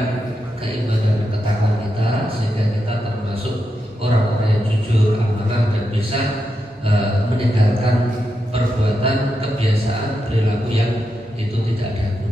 keimanan dan ketakwaan kita, sehingga kita termasuk orang-orang yang jujur, amanah, dan bisa meninggalkan perbuatan, kebiasaan, perilaku yang itu tidak ada